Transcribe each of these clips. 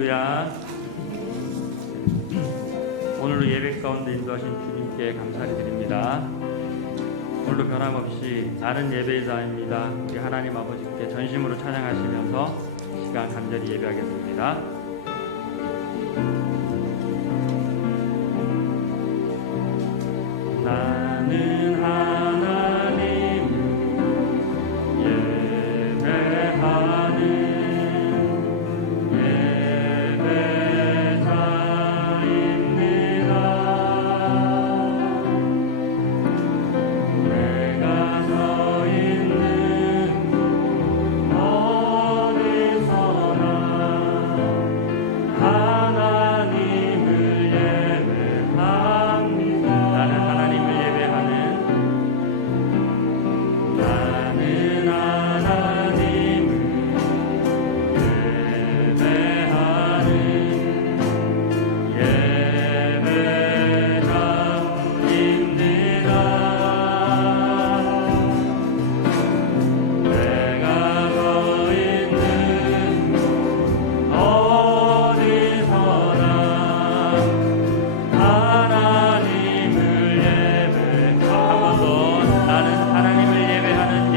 할렐루야. 오늘도 예배 가운데 인도하신 주님께 감사를 드립니다. 오늘도 변함없이 나는 예배자입니다. 우리 하나님 아버지께 전심으로 찬양하시면서 시간 간절히 예배하겠습니다. 나는 하나님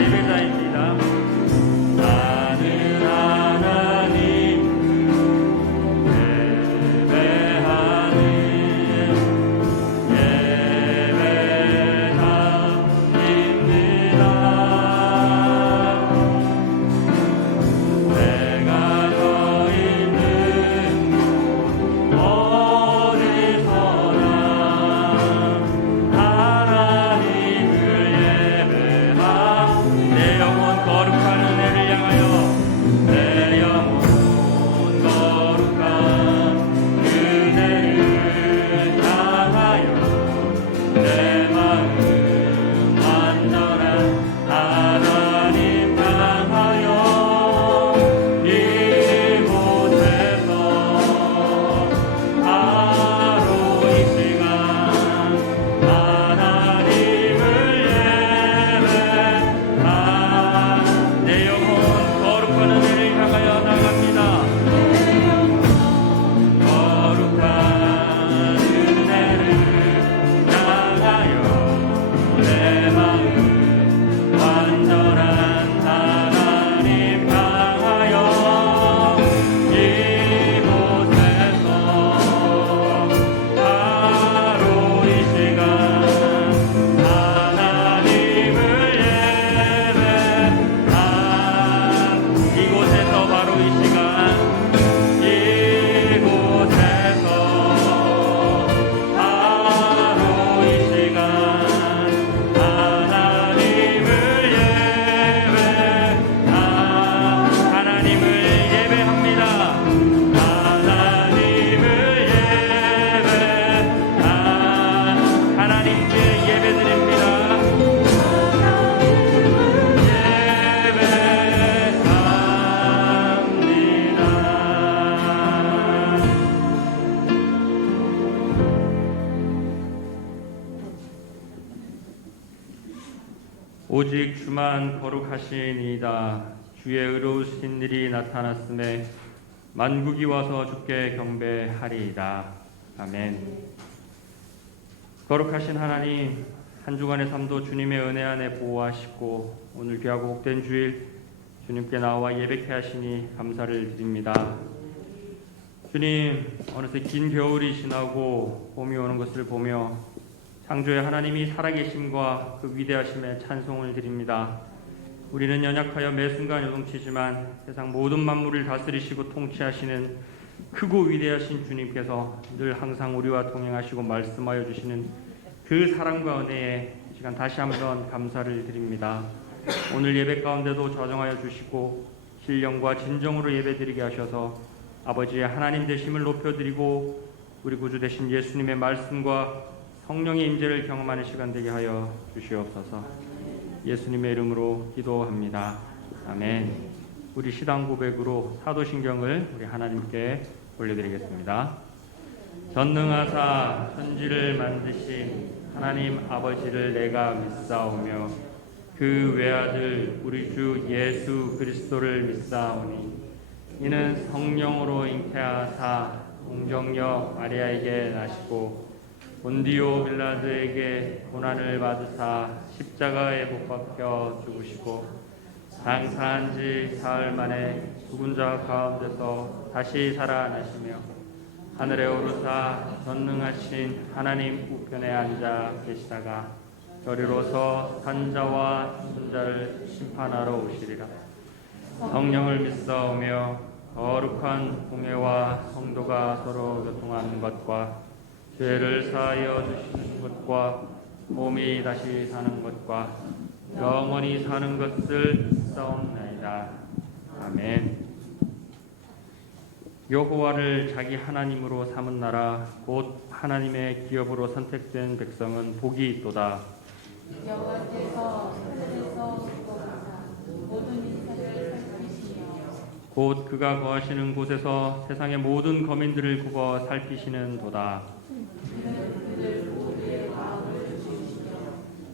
예배하는 오직 주만 거룩하시니이다. 주의 의로우신 일이 나타났음에 만국이 와서 주께 경배하리이다. 아멘. 거룩하신 하나님, 한 주간의 삶도 주님의 은혜 안에 보호하시고 오늘 귀하고 복된 주일 주님께 나와 예배케 하시니 감사를 드립니다. 주님, 어느새 긴 겨울이 지나고 봄이 오는 것을 보며 창조의 하나님이 살아계심과 그 위대하심에 찬송을 드립니다. 우리는 연약하여 매순간 요동치지만 세상 모든 만물을 다스리시고 통치하시는 크고 위대하신 주님께서 늘 항상 우리와 동행하시고 말씀하여 주시는 그 사랑과 은혜에 이 시간 다시 한번 감사를 드립니다. 오늘 예배 가운데도 좌정하여 주시고 신령과 진정으로 예배드리게 하셔서 아버지의 하나님 되심을 높여드리고 우리 구주 되신 예수님의 말씀과 성령의 임재를 경험하는 시간 되게 하여 주시옵소서. 예수님의 이름으로 기도합니다. 아멘. 우리 시당 고백으로 사도신경을 우리 하나님께 올려드리겠습니다. 전능하사 천지를 만드신 하나님 아버지를 내가 믿사오며 그 외아들 우리 주 예수 그리스도를 믿사오니 이는 성령으로 잉태하사 동정녀 마리아에게 나시고 본디오 빌라드에게 고난을 받으사 십자가에 못 박혀 죽으시고 장사한 지 사흘 만에 죽은 자 가운데서 다시 살아나시며 하늘에 오르사 전능하신 하나님 우편에 앉아 계시다가 저리로서 산자와 순자를 심판하러 오시리라. 성령을 믿사오며 거룩한 공회와 성도가 서로 교통하는 것과 죄를 사하여 주시는 것과 몸이 다시 사는 것과 영원히 사는 것을 믿사옵나이다. 아멘. 여호와를 자기 하나님으로 삼은 나라 곧 하나님의 기업으로 선택된 백성은 복이 있도다. 여호와께서 하늘에서 모든 인사를 살피시며 곧 그가 거하시는 곳에서 세상의 모든 거민들을 굽어 살피시는 도다. 그들 모두의 마음을 주시며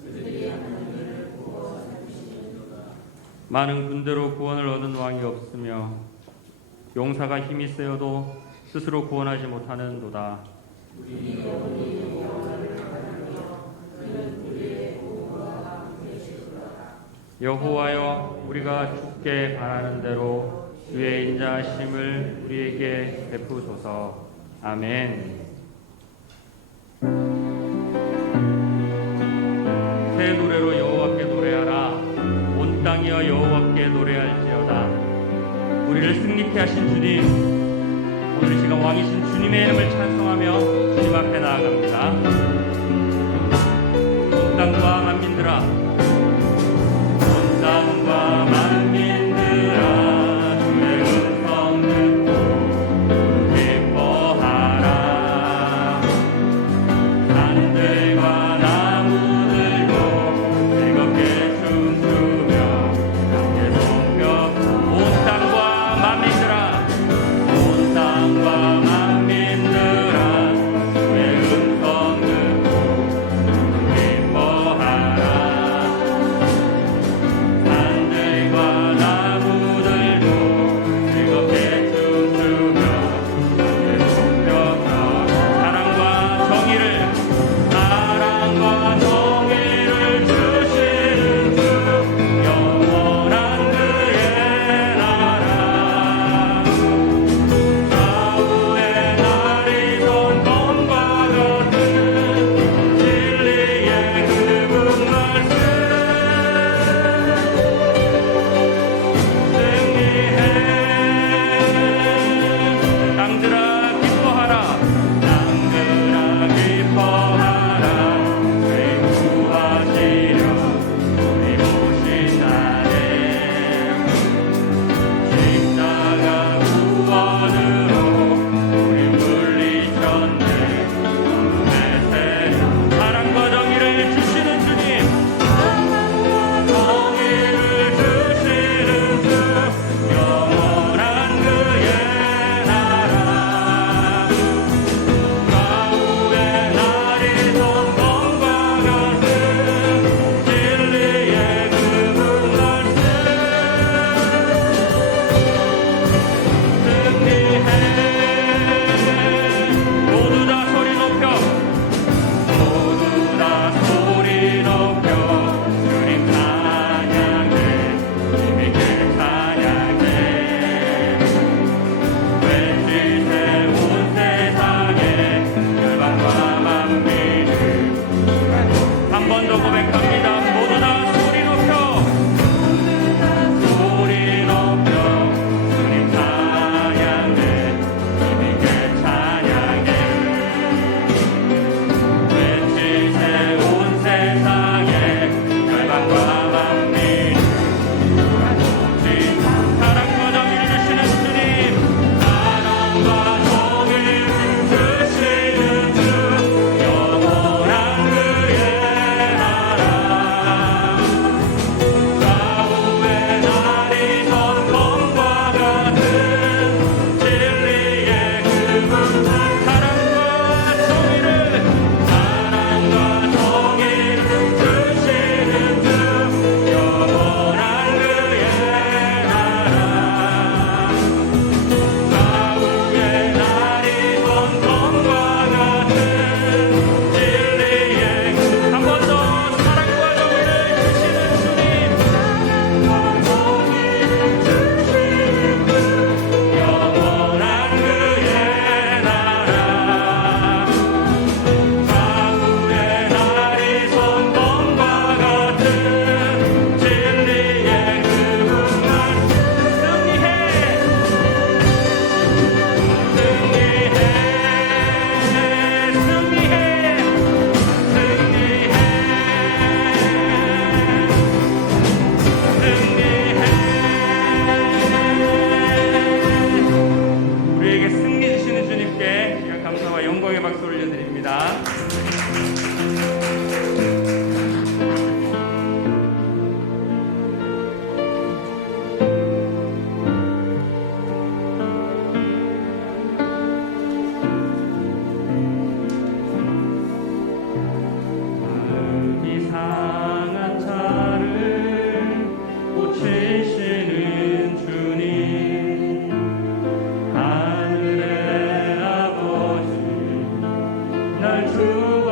그들의 하나님을 구워 살피시는도다. 많은 군대로 구원을 얻은 왕이 없으며 용사가 힘이 세어도 스스로 구원하지 못하는 도다. 우리 영혼이 여호와를 바라며 그는 우리의 보호와 함께 계시도다. 여호와여, 우리가 주께 바라는 대로 주의 인자하심을 우리에게 베푸소서. 아멘. 새 노래로 여호와께 노래하라. 온 땅이여 여호와께 노래할지어다. 우리를 승리케 하신 주님, 오늘 이 시간 왕이신 주님의 이름을 찬송하며 주님 앞에 나아갑니다. 온 땅과 만민들아, 온 땅과 만민들아, 주의 음성 듣고 기뻐하라. 산들과 나무들도 즐겁게 춤추며 함께 손뼉. 온 땅과 만민들아, 온 땅과 만민들아, 주의 음성 듣고 기뻐하라. 산들과 나무들도 즐겁게 춤추며 함께 손뼉하. 사랑과 정의를 주시는 주, 영원한 그의 나라. 좌우의 날이 손검과 같은 진리의 그분 말씀, 승리해. 땅들아 기뻐하라. 땅들아 기뻐하라. 죄 구하시려 우리 오신 날에 십자가 구원으로 우리 물리셨네. 어둠의 새 사랑과 정의를 주시는 주님, 사랑과 정의를 주시는 주, 영원한 그의 나라. 좌우의 날이 손검과 같은 진리의 그분 말씀, 승리해. 모두 다 소리 높여, 모두 다 소리 높여 주님 찬양해, 주님께 찬양해. 외치세 온 세상에 열방과 만민을. 한 번 더 고백합니다. 모두 다 소리 높여, 소리 높여 주님 찬양해, 주님께 찬양해. 외치세 온 세상에 열방과 만민을. 사랑과 정의를 주시는 주님, 사랑과 정의를 주시는 주, 영원한 그의 나라. 좌우의 날이 손검과 같은 진리의 그분. 사랑과 정의를 주시는 주, 영원한 그의 나라. 감사와 영광의 박수 올려드립니다. 마음이 상한 자를 고치시는 주님, 하늘의 아버지 날 주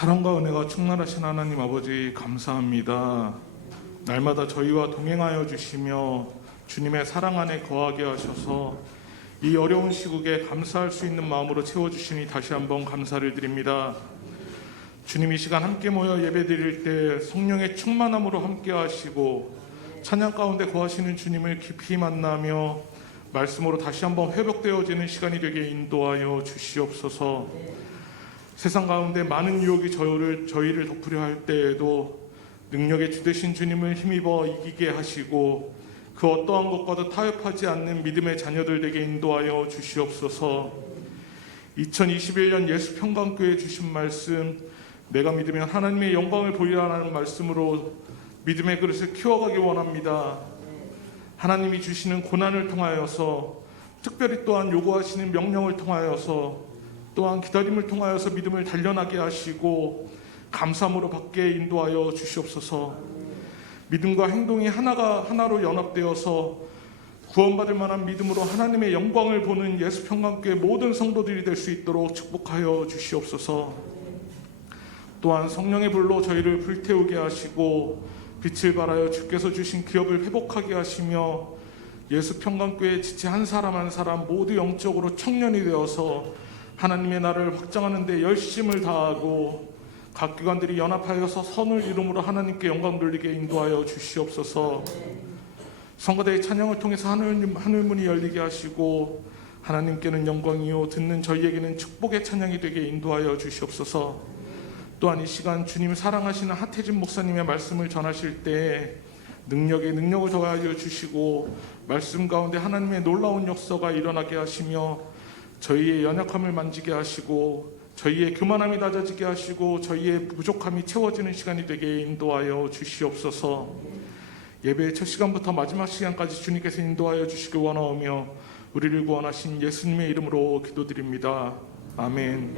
사랑과 은혜가 충만하신 하나님 아버지 감사합니다. 날마다 저희와 동행하여 주시며 주님의 사랑 안에 거하게 하셔서 이 어려운 시국에 감사할 수 있는 마음으로 채워주시니 다시 한번 감사를 드립니다. 주님, 이 시간 함께 모여 예배드릴 때 성령의 충만함으로 함께 하시고 찬양 가운데 거하시는 주님을 깊이 만나며 말씀으로 다시 한번 회복되어지는 시간이 되게 인도하여 주시옵소서. 세상 가운데 많은 유혹이 저희를 덮으려 할 때에도 능력의 주 되신 주님을 힘입어 이기게 하시고 그 어떠한 것과도 타협하지 않는 믿음의 자녀들 되게 인도하여 주시옵소서. 2021년 예수평강교회 주신 말씀, 내가 믿으면 하나님의 영광을 보이라는 말씀으로 믿음의 그릇을 키워가기 원합니다. 하나님이 주시는 고난을 통하여서, 특별히 또한 요구하시는 명령을 통하여서, 또한 기다림을 통하여서 믿음을 단련하게 하시고 감사함으로 받게 인도하여 주시옵소서. 믿음과 행동이 하나로 연합되어서 구원받을 만한 믿음으로 하나님의 영광을 보는 예수평강교회 모든 성도들이 될 수 있도록 축복하여 주시옵소서. 또한 성령의 불로 저희를 불태우게 하시고 빛을 발하여 주께서 주신 기업을 회복하게 하시며 예수평강교회 지체 한 사람 한 사람 모두 영적으로 청년이 되어서 하나님의 나라를 확장하는 데 열심을 다하고 각 기관들이 연합하여서 선을 이름으로 하나님께 영광 돌리게 인도하여 주시옵소서. 성가대의 찬양을 통해서 하늘문이 열리게 하시고 하나님께는 영광이요 듣는 저희에게는 축복의 찬양이 되게 인도하여 주시옵소서. 또한 이 시간 주님 사랑하시는 하태진 목사님의 말씀을 전하실 때 능력에 능력을 더하여 주시고 말씀 가운데 하나님의 놀라운 역사가 일어나게 하시며 저희의 연약함을 만지게 하시고 저희의 교만함이 낮아지게 하시고 저희의 부족함이 채워지는 시간이 되게 인도하여 주시옵소서. 예배의 첫 시간부터 마지막 시간까지 주님께서 인도하여 주시길 원하오며 우리를 구원하신 예수님의 이름으로 기도드립니다. 아멘.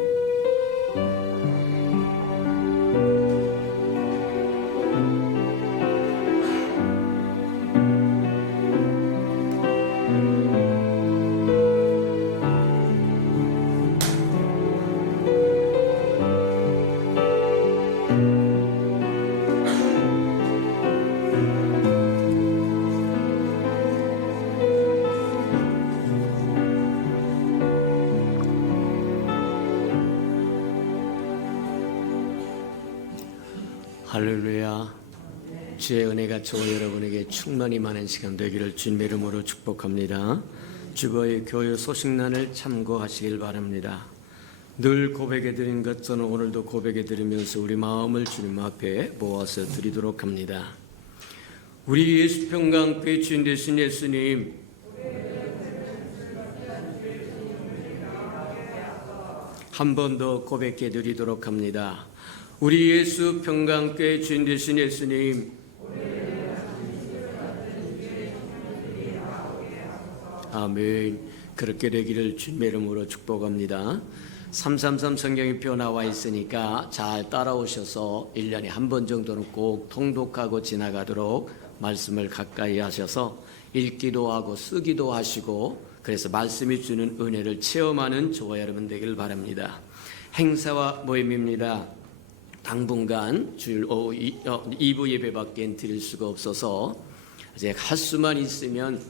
할렐루야. 주의 은혜가 저와 여러분에게 충만히 많은 시간 되기를 주님의 이름으로 축복합니다. 주보의 교회 소식란을 참고하시길 바랍니다. 늘 고백해드린 것 저는 오늘도 고백해드리면서 우리 마음을 주님 앞에 모아서 드리도록 합니다. 우리 예수평강교회 주인 되신 예수님, 한 번 더 고백해드리도록 합니다. 우리 예수평강교회 주인 되신 예수님, 아멘. 그렇게 되기를 주님의 이름으로 축복합니다. 333 성경의표 나와 있으니까 잘 따라오셔서 1년에 한 번 정도는 꼭 통독하고 지나가도록 말씀을 가까이 하셔서 읽기도 하고 쓰기도 하시고 그래서 말씀이 주는 은혜를 체험하는 저와 여러분 되기를 바랍니다. 행사와 모임입니다. 당분간 주일 오후 2부 예배밖에 드릴 수가 없어서 이제 할 수만 있으면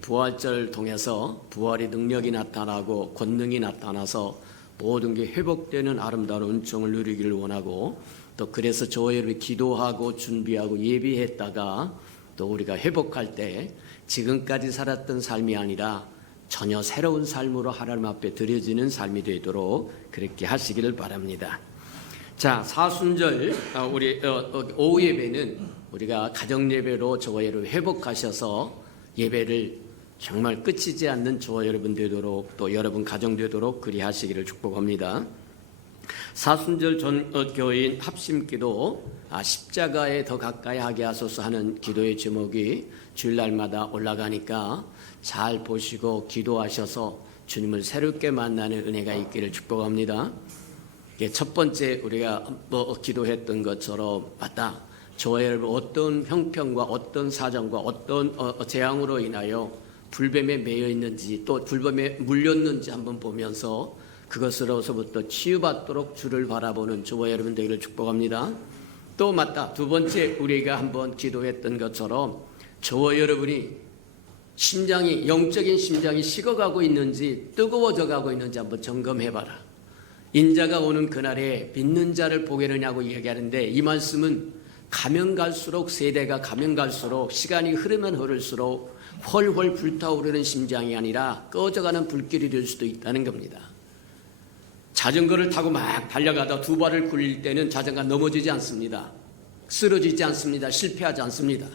부활절을 통해서 부활의 능력이 나타나고 권능이 나타나서 모든 게 회복되는 아름다운 은총을 누리기를 원하고 또 그래서 저와 여러분이 기도하고 준비하고 예비했다가 또 우리가 회복할 때 지금까지 살았던 삶이 아니라 전혀 새로운 삶으로 하나님 앞에 드려지는 삶이 되도록 그렇게 하시기를 바랍니다. 자, 사순절 우리 오후 예배는 우리가 가정 예배로 저와 여러분 회복하셔서 예배를 정말 끝이지 않는 저와 여러분 되도록 또 여러분 가정 되도록 그리 하시기를 축복합니다. 사순절 전 교인 합심기도 십자가에 더 가까이 하게 하소서 하는 기도의 제목이 주일날마다 올라가니까 잘 보시고 기도하셔서 주님을 새롭게 만나는 은혜가 있기를 축복합니다. 첫 번째 우리가 기도했던 것처럼 맞다. 저와 여러분 어떤 형편과 어떤 사정과 어떤 재앙으로 인하여 불뱀에 매여 있는지 또 불뱀에 물렸는지 한번 보면서 그것으로서부터 치유받도록 주를 바라보는 저와 여러분 되기를 축복합니다. 또 맞다. 두 번째 우리가 한번 기도했던 것처럼 저와 여러분이 심장이 영적인 심장이 식어가고 있는지 뜨거워져 가고 있는지 한번 점검해봐라. 인자가 오는 그날에 믿는 자를 보겠느냐고 얘기하는데 이 말씀은 가면 갈수록 세대가 가면 갈수록 시간이 흐르면 흐를수록 훨훨 불타오르는 심장이 아니라 꺼져가는 불길이 될 수도 있다는 겁니다. 자전거를 타고 막 달려가다 두 발을 굴릴 때는 자전거 넘어지지 않습니다. 쓰러지지 않습니다. 실패하지 않습니다.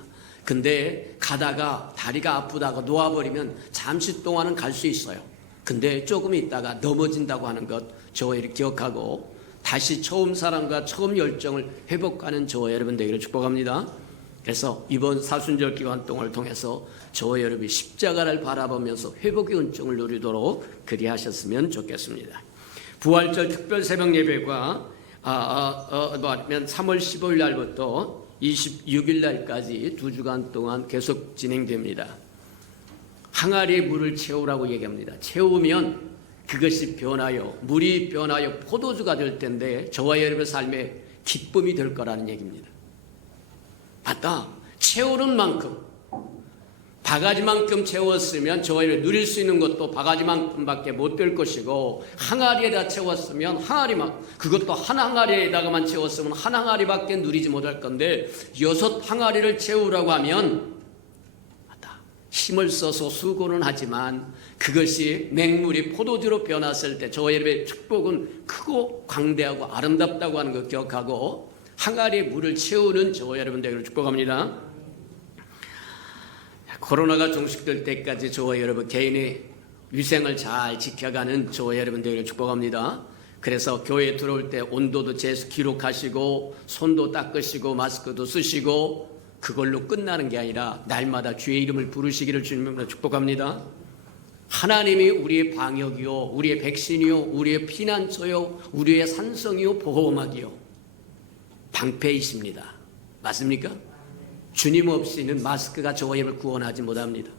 근데 가다가 다리가 아프다가 놓아버리면 잠시 동안은 갈 수 있어요. 근데 조금 있다가 넘어진다고 하는 것 저와 이렇게 기억하고 다시 처음 사랑과 처음 열정을 회복하는 저와 여러분 되기를 축복합니다. 그래서 이번 사순절 기간 동안을 통해서 저와 여러분이 십자가를 바라보면서 회복의 은총을 누리도록 그리하셨으면 좋겠습니다. 부활절 특별 새벽 예배가 3월 15일 날부터 26일 날까지 2주간 동안 계속 진행됩니다. 항아리에 물을 채우라고 얘기합니다. 채우면 그것이 변하여 물이 변하여 포도주가 될 텐데 저와 여러분의 삶에 기쁨이 될 거라는 얘기입니다. 맞다. 채우는 만큼 바가지만큼 채웠으면 저와 여러분이 누릴 수 있는 것도 바가지만큼밖에 못 될 것이고 항아리에다 채웠으면 그것도 한 항아리에다가만 채웠으면 한 항아리밖에 누리지 못할 건데 6 항아리를 채우라고 하면 맞다. 힘을 써서 수고는 하지만 그것이 맹물이 포도주로 변했을 때 저와 여러분의 축복은 크고 광대하고 아름답다고 하는 것 기억하고 항아리에 물을 채우는 저와 여러분 되기를 축복합니다. 코로나가 종식될 때까지 저와 여러분 개인의 위생을 잘 지켜가는 저와 여러분 되기를 축복합니다. 그래서 교회에 들어올 때 온도도 재수 기록하시고 손도 닦으시고 마스크도 쓰시고 그걸로 끝나는 게 아니라 날마다 주의 이름을 부르시기를 주님으로 축복합니다. 하나님이 우리의 방역이요 우리의 백신이요 우리의 피난처요 우리의 산성이요 보호막이요 방패이십니다. 맞습니까? 주님 없이는 마스크가 저와 여러분을 구원하지 못합니다.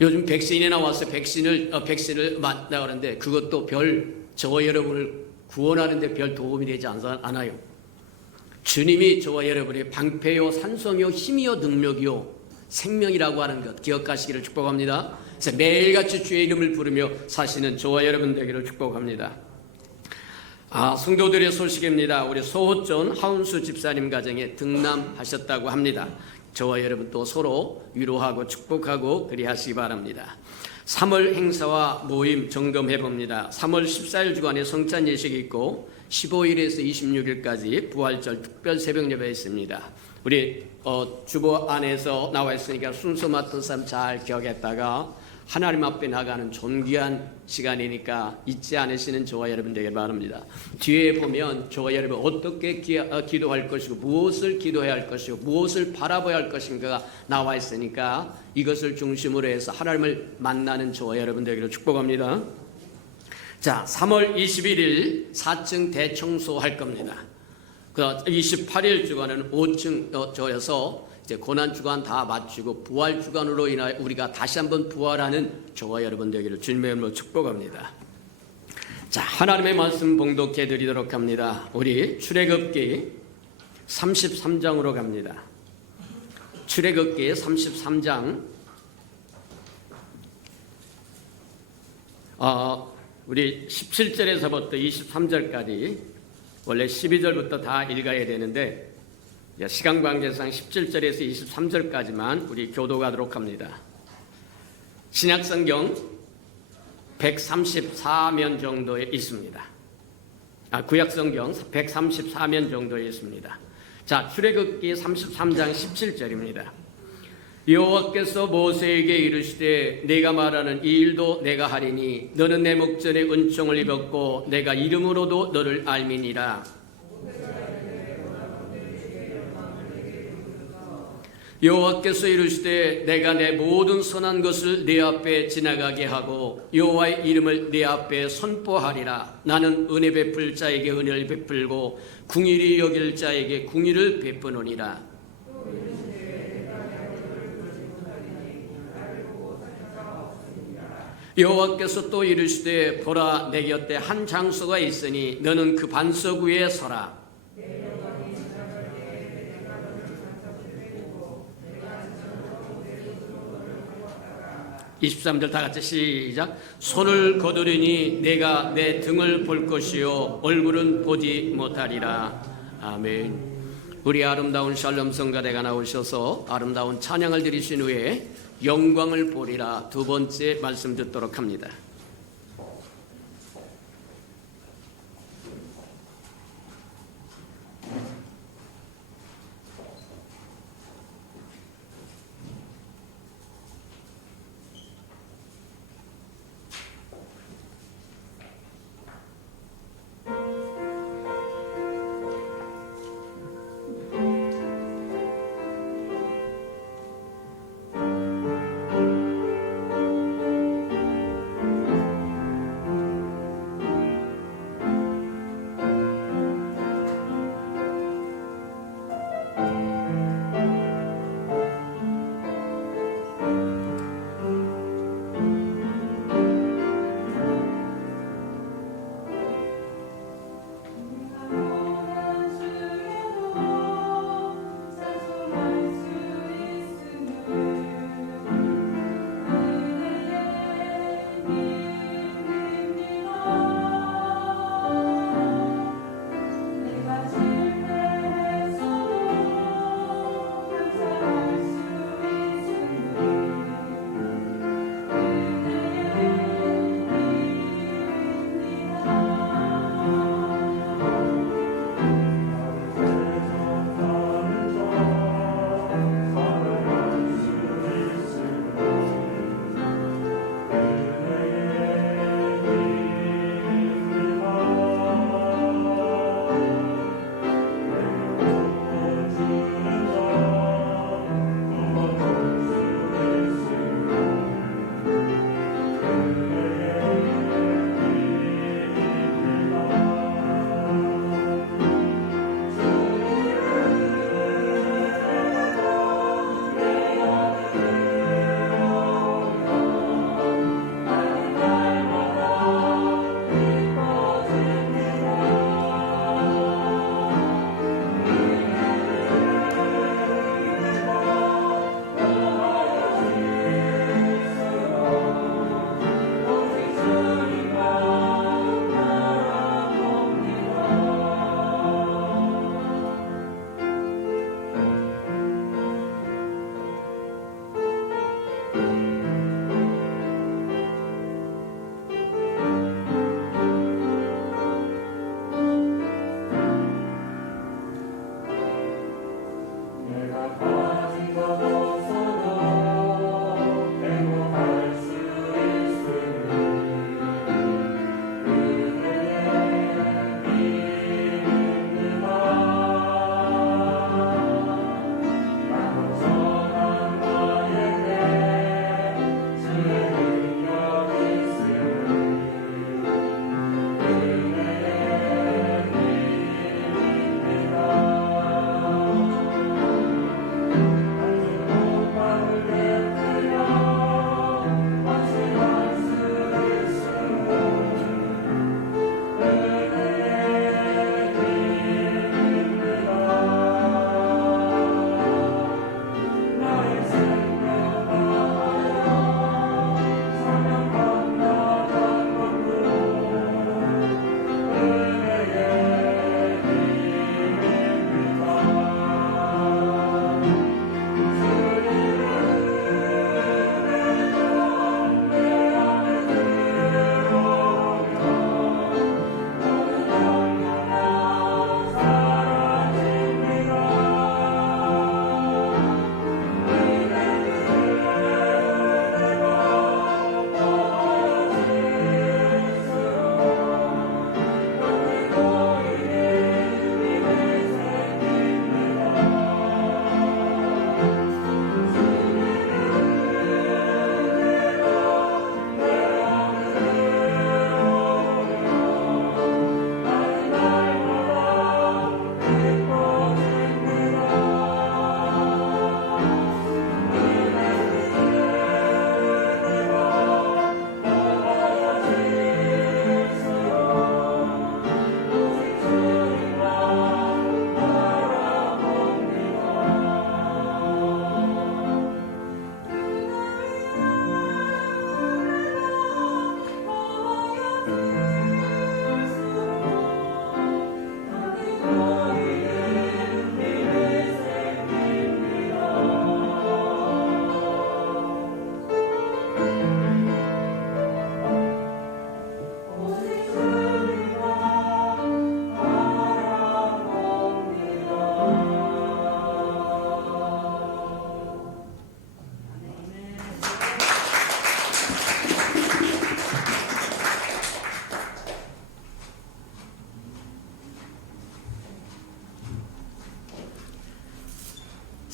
요즘 백신이 나와서 백신을 맞다고 하는데 그것도 저와 여러분을 구원하는데 별 도움이 되지 않아요. 주님이 저와 여러분의 방패요 산성이요 힘이요 능력이요 생명이라고 하는 것 기억하시기를 축복합니다. 그래서 매일같이 주의 이름을 부르며 사시는 저와 여러분 되기를 축복합니다. 성도들의 소식입니다. 우리 소호전 하운수 집사님 가정에 등남하셨다고 합니다. 저와 여러분 또 서로 위로하고 축복하고 그리하시기 바랍니다. 3월 행사와 모임 점검해 봅니다. 3월 14일 주간에 성찬 예식이 있고 15일에서 26일까지 부활절 특별 새벽 예배 있습니다. 우리 주보 안에서 나와 있으니까 순서 맡은 사람 잘 기억했다가 하나님 앞에 나가는 존귀한 시간이니까 잊지 않으시는 저와 여러분 되길 바랍니다. 뒤에 보면 저와 여러분 어떻게 기도할 것이고 무엇을 기도해야 할 것이고 무엇을 바라봐야 할 것인가가 나와 있으니까 이것을 중심으로 해서 하나님을 만나는 저와 여러분 되기를 축복합니다. 자, 3월 21일 4층 대청소할 겁니다. 28일 주간은 5층 저여서 이제 고난 주간 다 마치고 부활 주간으로 인하여 우리가 다시 한번 부활하는 저와 여러분 되기를 주님의 이름으로 축복합니다. 자, 하나님의 말씀 봉독해 드리도록 합니다. 우리 출애굽기 33장으로 갑니다. 출애굽기 33장 우리 17절에서부터 23절까지 원래 12절부터 다 읽어야 되는데 시간 관계상 17절에서 23절까지만 우리 교도하도록 합니다. 신약성경 134면 정도에 있습니다. 구약성경 134면 정도에 있습니다. 자, 출애굽기 33장 17절입니다. 여호와께서 모세에게 이르시되 내가 말하는 이 일도 내가 하리니 너는 내 목전에 은총을 입었고 내가 이름으로도 너를 알미니라. 여호와께서 이르시되 내가 내 모든 선한 것을 네 앞에 지나가게 하고 여호와의 이름을 네 앞에 선포하리라. 나는 은혜 베풀 자에게 은혜를 베풀고 궁일이 여길 자에게 궁일을 베푸노니라. 여호와께서 또 이르시되 보라 내 곁에 한 장소가 있으니 너는 그 반석 위에 서라. 23절 다 같이 시작. 손을 거두리니 내가 내 등을 볼 것이요 얼굴은 보지 못하리라. 아멘. 우리 아름다운 샬롬 성가대가 나오셔서 아름다운 찬양을 드리신 후에 영광을 보리라 두 번째 말씀 듣도록 합니다.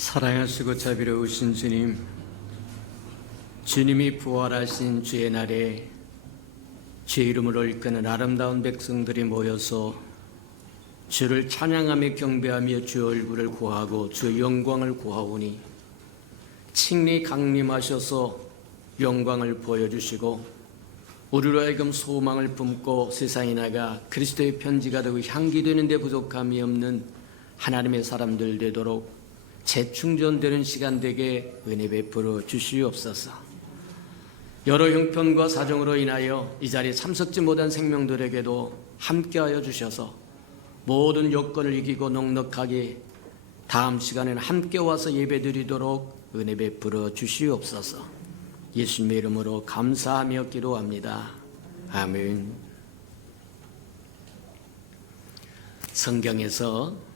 사랑하시고 자비로우신 주님, 주님이 부활하신 주의 날에 주의 이름으로 이끄는 아름다운 백성들이 모여서 주를 찬양하며 경배하며 주 얼굴을 구하고 주 영광을 구하오니 친히 강림하셔서 영광을 보여주시고 우리로 하여금 소망을 품고 세상에 나가 그리스도의 편지가 되고 향기 되는 데 부족함이 없는 하나님의 사람들 되도록 재충전되는 시간 되게 은혜 베풀어 주시옵소서. 여러 형편과 사정으로 인하여 이 자리에 참석지 못한 생명들에게도 함께하여 주셔서 모든 여건을 이기고 넉넉하게 다음 시간에는 함께 와서 예배드리도록 은혜 베풀어 주시옵소서. 예수님의 이름으로 감사하며 기도합니다. 아멘. 성경에서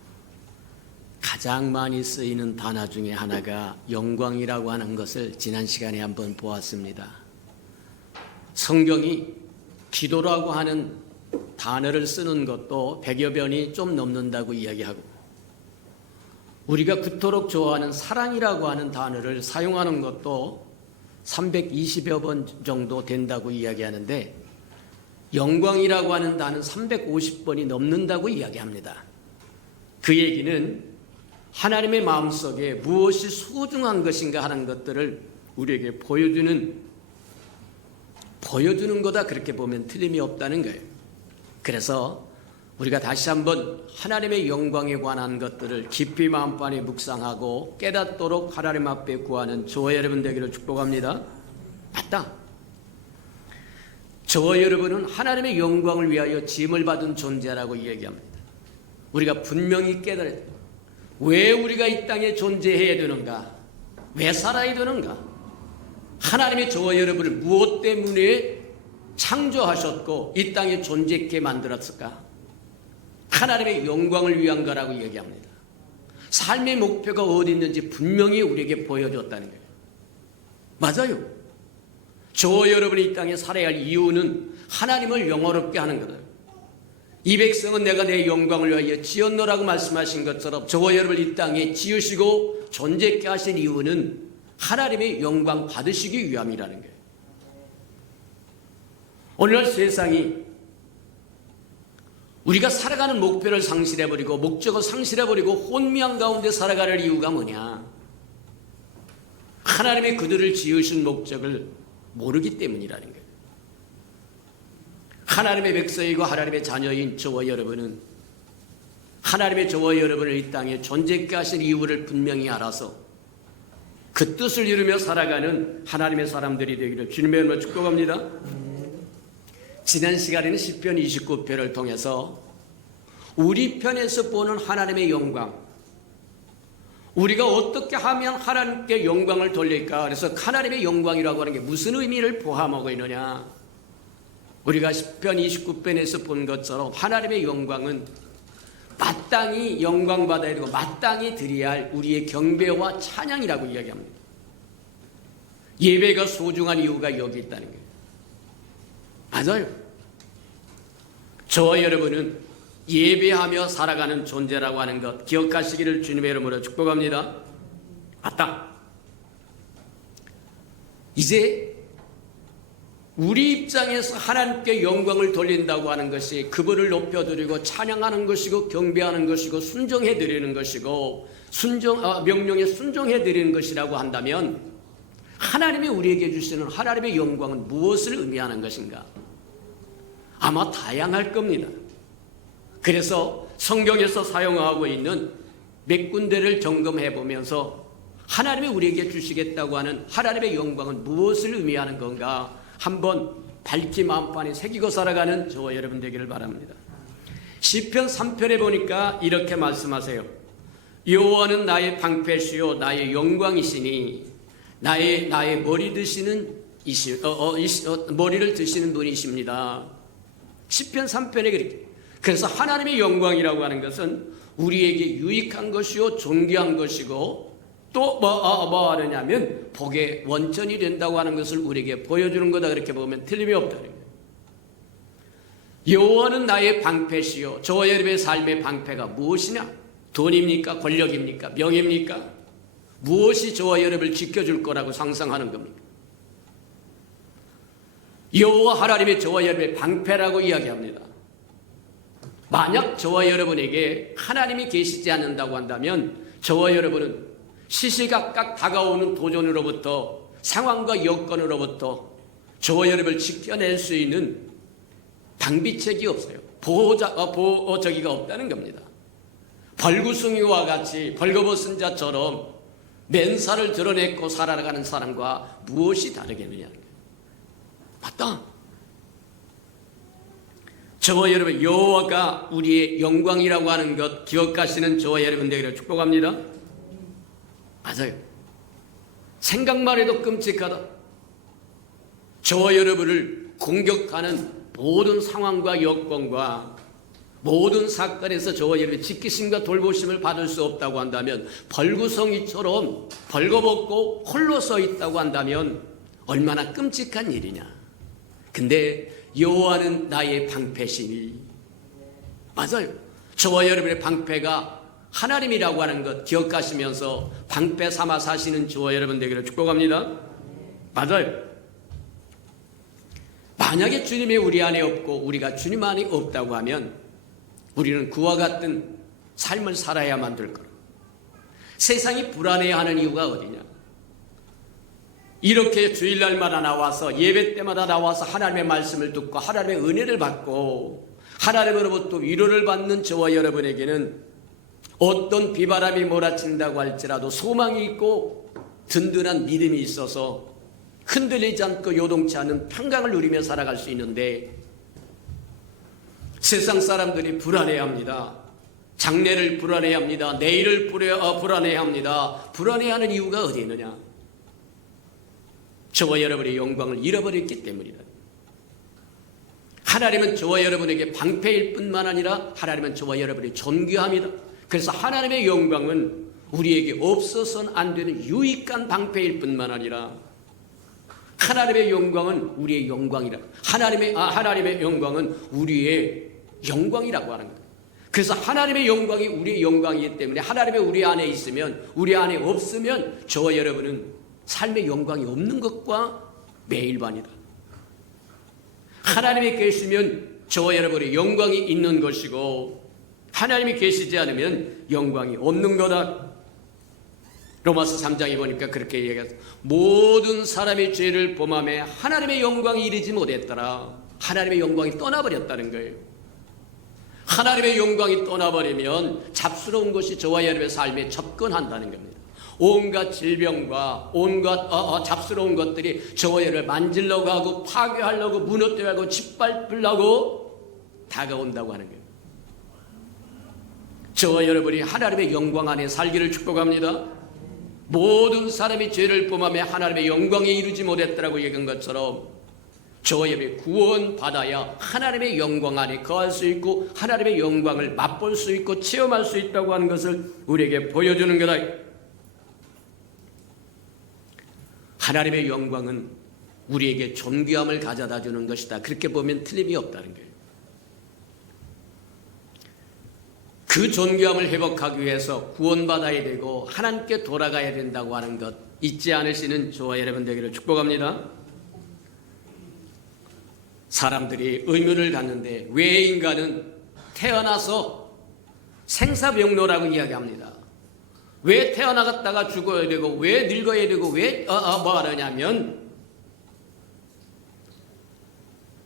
가장 많이 쓰이는 단어 중에 하나가 영광이라고 하는 것을 지난 시간에 한번 보았습니다. 성경이 기도라고 하는 단어를 쓰는 것도 100여 번이 좀 넘는다고 이야기하고 우리가 그토록 좋아하는 사랑이라고 하는 단어를 사용하는 것도 320여 번 정도 된다고 이야기하는데 영광이라고 하는 단어는 350번이 넘는다고 이야기합니다. 그 얘기는 하나님의 마음속에 무엇이 소중한 것인가 하는 것들을 우리에게 보여주는 거다, 그렇게 보면 틀림이 없다는 거예요. 그래서 우리가 다시 한번 하나님의 영광에 관한 것들을 깊이 마음판에 묵상하고 깨닫도록 하나님 앞에 구하는 저와 여러분 되기를 축복합니다. 맞다. 저와 여러분은 하나님의 영광을 위하여 지음을 받은 존재라고 얘기합니다. 우리가 분명히 깨달아야 돼요. 왜 우리가 이 땅에 존재해야 되는가? 왜 살아야 되는가? 하나님이 저와 여러분을 무엇 때문에 창조하셨고 이 땅에 존재하게 만들었을까? 하나님의 영광을 위한 거라고 얘기합니다. 삶의 목표가 어디 있는지 분명히 우리에게 보여줬다는 거예요. 맞아요. 저와 여러분이 이 땅에 살아야 할 이유는 하나님을 영화롭게 하는 거다. 이 백성은 내가 내 영광을 위하여 지었노라고 말씀하신 것처럼 저와 여러분을 이 땅에 지으시고 존재케 하신 이유는 하나님의 영광 받으시기 위함이라는 거예요. 오늘날 세상이 우리가 살아가는 목표를 상실해버리고 목적을 상실해버리고 혼미한 가운데 살아가는 이유가 뭐냐? 하나님의 그들을 지으신 목적을 모르기 때문이라는 거예요. 하나님의 백성이고 하나님의 자녀인 저와 여러분은 하나님의 저와 여러분을 이 땅에 존재케 하신 이유를 분명히 알아서 그 뜻을 이루며 살아가는 하나님의 사람들이 되기를 주님의 이름으로 축복합니다. 지난 시간에는 시편 29편을 통해서 우리 편에서 보는 하나님의 영광, 우리가 어떻게 하면 하나님께 영광을 돌릴까? 그래서 하나님의 영광이라고 하는 게 무슨 의미를 포함하고 있느냐? 우리가 시편 29편에서 본 것처럼 하나님의 영광은 마땅히 영광받아야 되고 마땅히 드려야 할 우리의 경배와 찬양이라고 이야기합니다. 예배가 소중한 이유가 여기 있다는 거예요. 맞아요. 저와 여러분은 예배하며 살아가는 존재라고 하는 것 기억하시기를 주님의 이름으로 축복합니다. 맞다. 이제 우리 입장에서 하나님께 영광을 돌린다고 하는 것이 그분을 높여드리고 찬양하는 것이고 경배하는 것이고 순종해드리는 것이고 명령에 순종해드리는 것이라고 한다면 하나님이 우리에게 주시는 하나님의 영광은 무엇을 의미하는 것인가? 아마 다양할 겁니다. 그래서 성경에서 사용하고 있는 몇 군데를 점검해 보면서 하나님이 우리에게 주시겠다고 하는 하나님의 영광은 무엇을 의미하는 건가? 한번 밝히 마음판에 새기고 살아가는 저와 여러분 되기를 바랍니다. 시편 3편에 보니까 이렇게 말씀하세요. 여호와는 나의 방패시요 나의 영광이시니 나의 머리 드시는 머리를 드시는 분이십니다. 시편 3편에 그렇게. 그래서 하나님의 영광이라고 하는 것은 우리에게 유익한 것이요 존귀한 것이고 또 뭐 하느냐면 복의 원천이 된다고 하는 것을 우리에게 보여주는 거다. 그렇게 보면 틀림이 없다는 거예요. 여호와는 나의 방패시요. 저와 여러분의 삶의 방패가 무엇이냐? 돈입니까? 권력입니까? 명예입니까? 무엇이 저와 여러분을 지켜줄 거라고 상상하는 겁니까? 여호와 하나님의 저와 여러분의 방패라고 이야기합니다. 만약 저와 여러분에게 하나님이 계시지 않는다고 한다면 저와 여러분은 시시각각 다가오는 도전으로부터, 상황과 여건으로부터 저와 여러분을 지켜낼 수 있는 방비책이 없어요. 보호저기가 없다는 겁니다. 벌구숭이와 같이 벌거벗은 자처럼 맨살을 드러내고 살아가는 사람과 무엇이 다르겠느냐. 맞다. 저와 여러분, 여호와가 우리의 영광이라고 하는 것 기억하시는 저와 여러분 되기를 축복합니다. 맞아요. 생각만 해도 끔찍하다. 저와 여러분을 공격하는 모든 상황과 여건과 모든 사건에서 저와 여러분의 지키심과 돌보심을 받을 수 없다고 한다면, 벌구덩이처럼 벌거벗고 홀로 서 있다고 한다면 얼마나 끔찍한 일이냐. 근데 여호와는 나의 방패시니, 맞아요. 저와 여러분의 방패가 하나님이라고 하는 것 기억하시면서 방패 삼아 사시는 저와 여러분 되기를 축복합니다. 맞아요. 만약에 주님이 우리 안에 없고 우리가 주님 안에 없다고 하면 우리는 그와 같은 삶을 살아야만 될 거라. 세상이 불안해하는 이유가 어디냐? 이렇게 주일날마다 나와서, 예배 때마다 나와서 하나님의 말씀을 듣고 하나님의 은혜를 받고 하나님으로부터 위로를 받는 저와 여러분에게는 어떤 비바람이 몰아친다고 할지라도 소망이 있고 든든한 믿음이 있어서 흔들리지 않고 요동치 않은 평강을 누리며 살아갈 수 있는데, 세상 사람들이 불안해합니다. 장래를 불안해합니다. 내일을 불안해합니다. 불안해하는 이유가 어디 있느냐? 저와 여러분의 영광을 잃어버렸기 때문이다. 하나님은 저와 여러분에게 방패일 뿐만 아니라 하나님은 저와 여러분의 존귀합니다. 그래서 하나님의 영광은 우리에게 없어서는 안 되는 유익한 방패일 뿐만 아니라 하나님의 영광은 우리의 영광이라. 하나님의 영광은 우리의 영광이라고 하는 거예요. 그래서 하나님의 영광이 우리의 영광이기 때문에 하나님의 우리 안에 있으면, 우리 안에 없으면 저와 여러분은 삶의 영광이 없는 것과 매일반이다. 하나님이 계시면 저와 여러분의 영광이 있는 것이고, 하나님이 계시지 않으면 영광이 없는 거다. 로마서 3장에 보니까 그렇게 얘기해서 모든 사람의 죄를 범함에 하나님의 영광이 이르지 못했더라. 하나님의 영광이 떠나버렸다는 거예요. 하나님의 영광이 떠나버리면 잡스러운 것이 저와 여러분의 삶에 접근한다는 겁니다. 온갖 질병과 온갖 잡스러운 것들이 저와 여러분을 만지려고 하고 파괴하려고 무너뜨리려고 하고 짓밟으려고 다가온다고 하는 거예요. 저와 여러분이 하나님의 영광 안에 살기를 축복합니다. 모든 사람이 죄를 범하며 하나님의 영광에 이르지 못했더라고 얘기한 것처럼 저와 여러분이 구원받아야 하나님의 영광 안에 거할 수 있고 하나님의 영광을 맛볼 수 있고 체험할 수 있다고 하는 것을 우리에게 보여주는 거다. 하나님의 영광은 우리에게 존귀함을 가져다 주는 것이다. 그렇게 보면 틀림이 없다는 거예요. 그 존귀함을 회복하기 위해서 구원받아야 되고 하나님께 돌아가야 된다고 하는 것 잊지 않으시는 저와 여러분 되기를 축복합니다. 사람들이 의문을 갖는데 왜 인간은 태어나서 생사병로라고 이야기합니다. 왜 태어나갔다가 죽어야 되고 왜 늙어야 되고 왜 뭐 하느냐면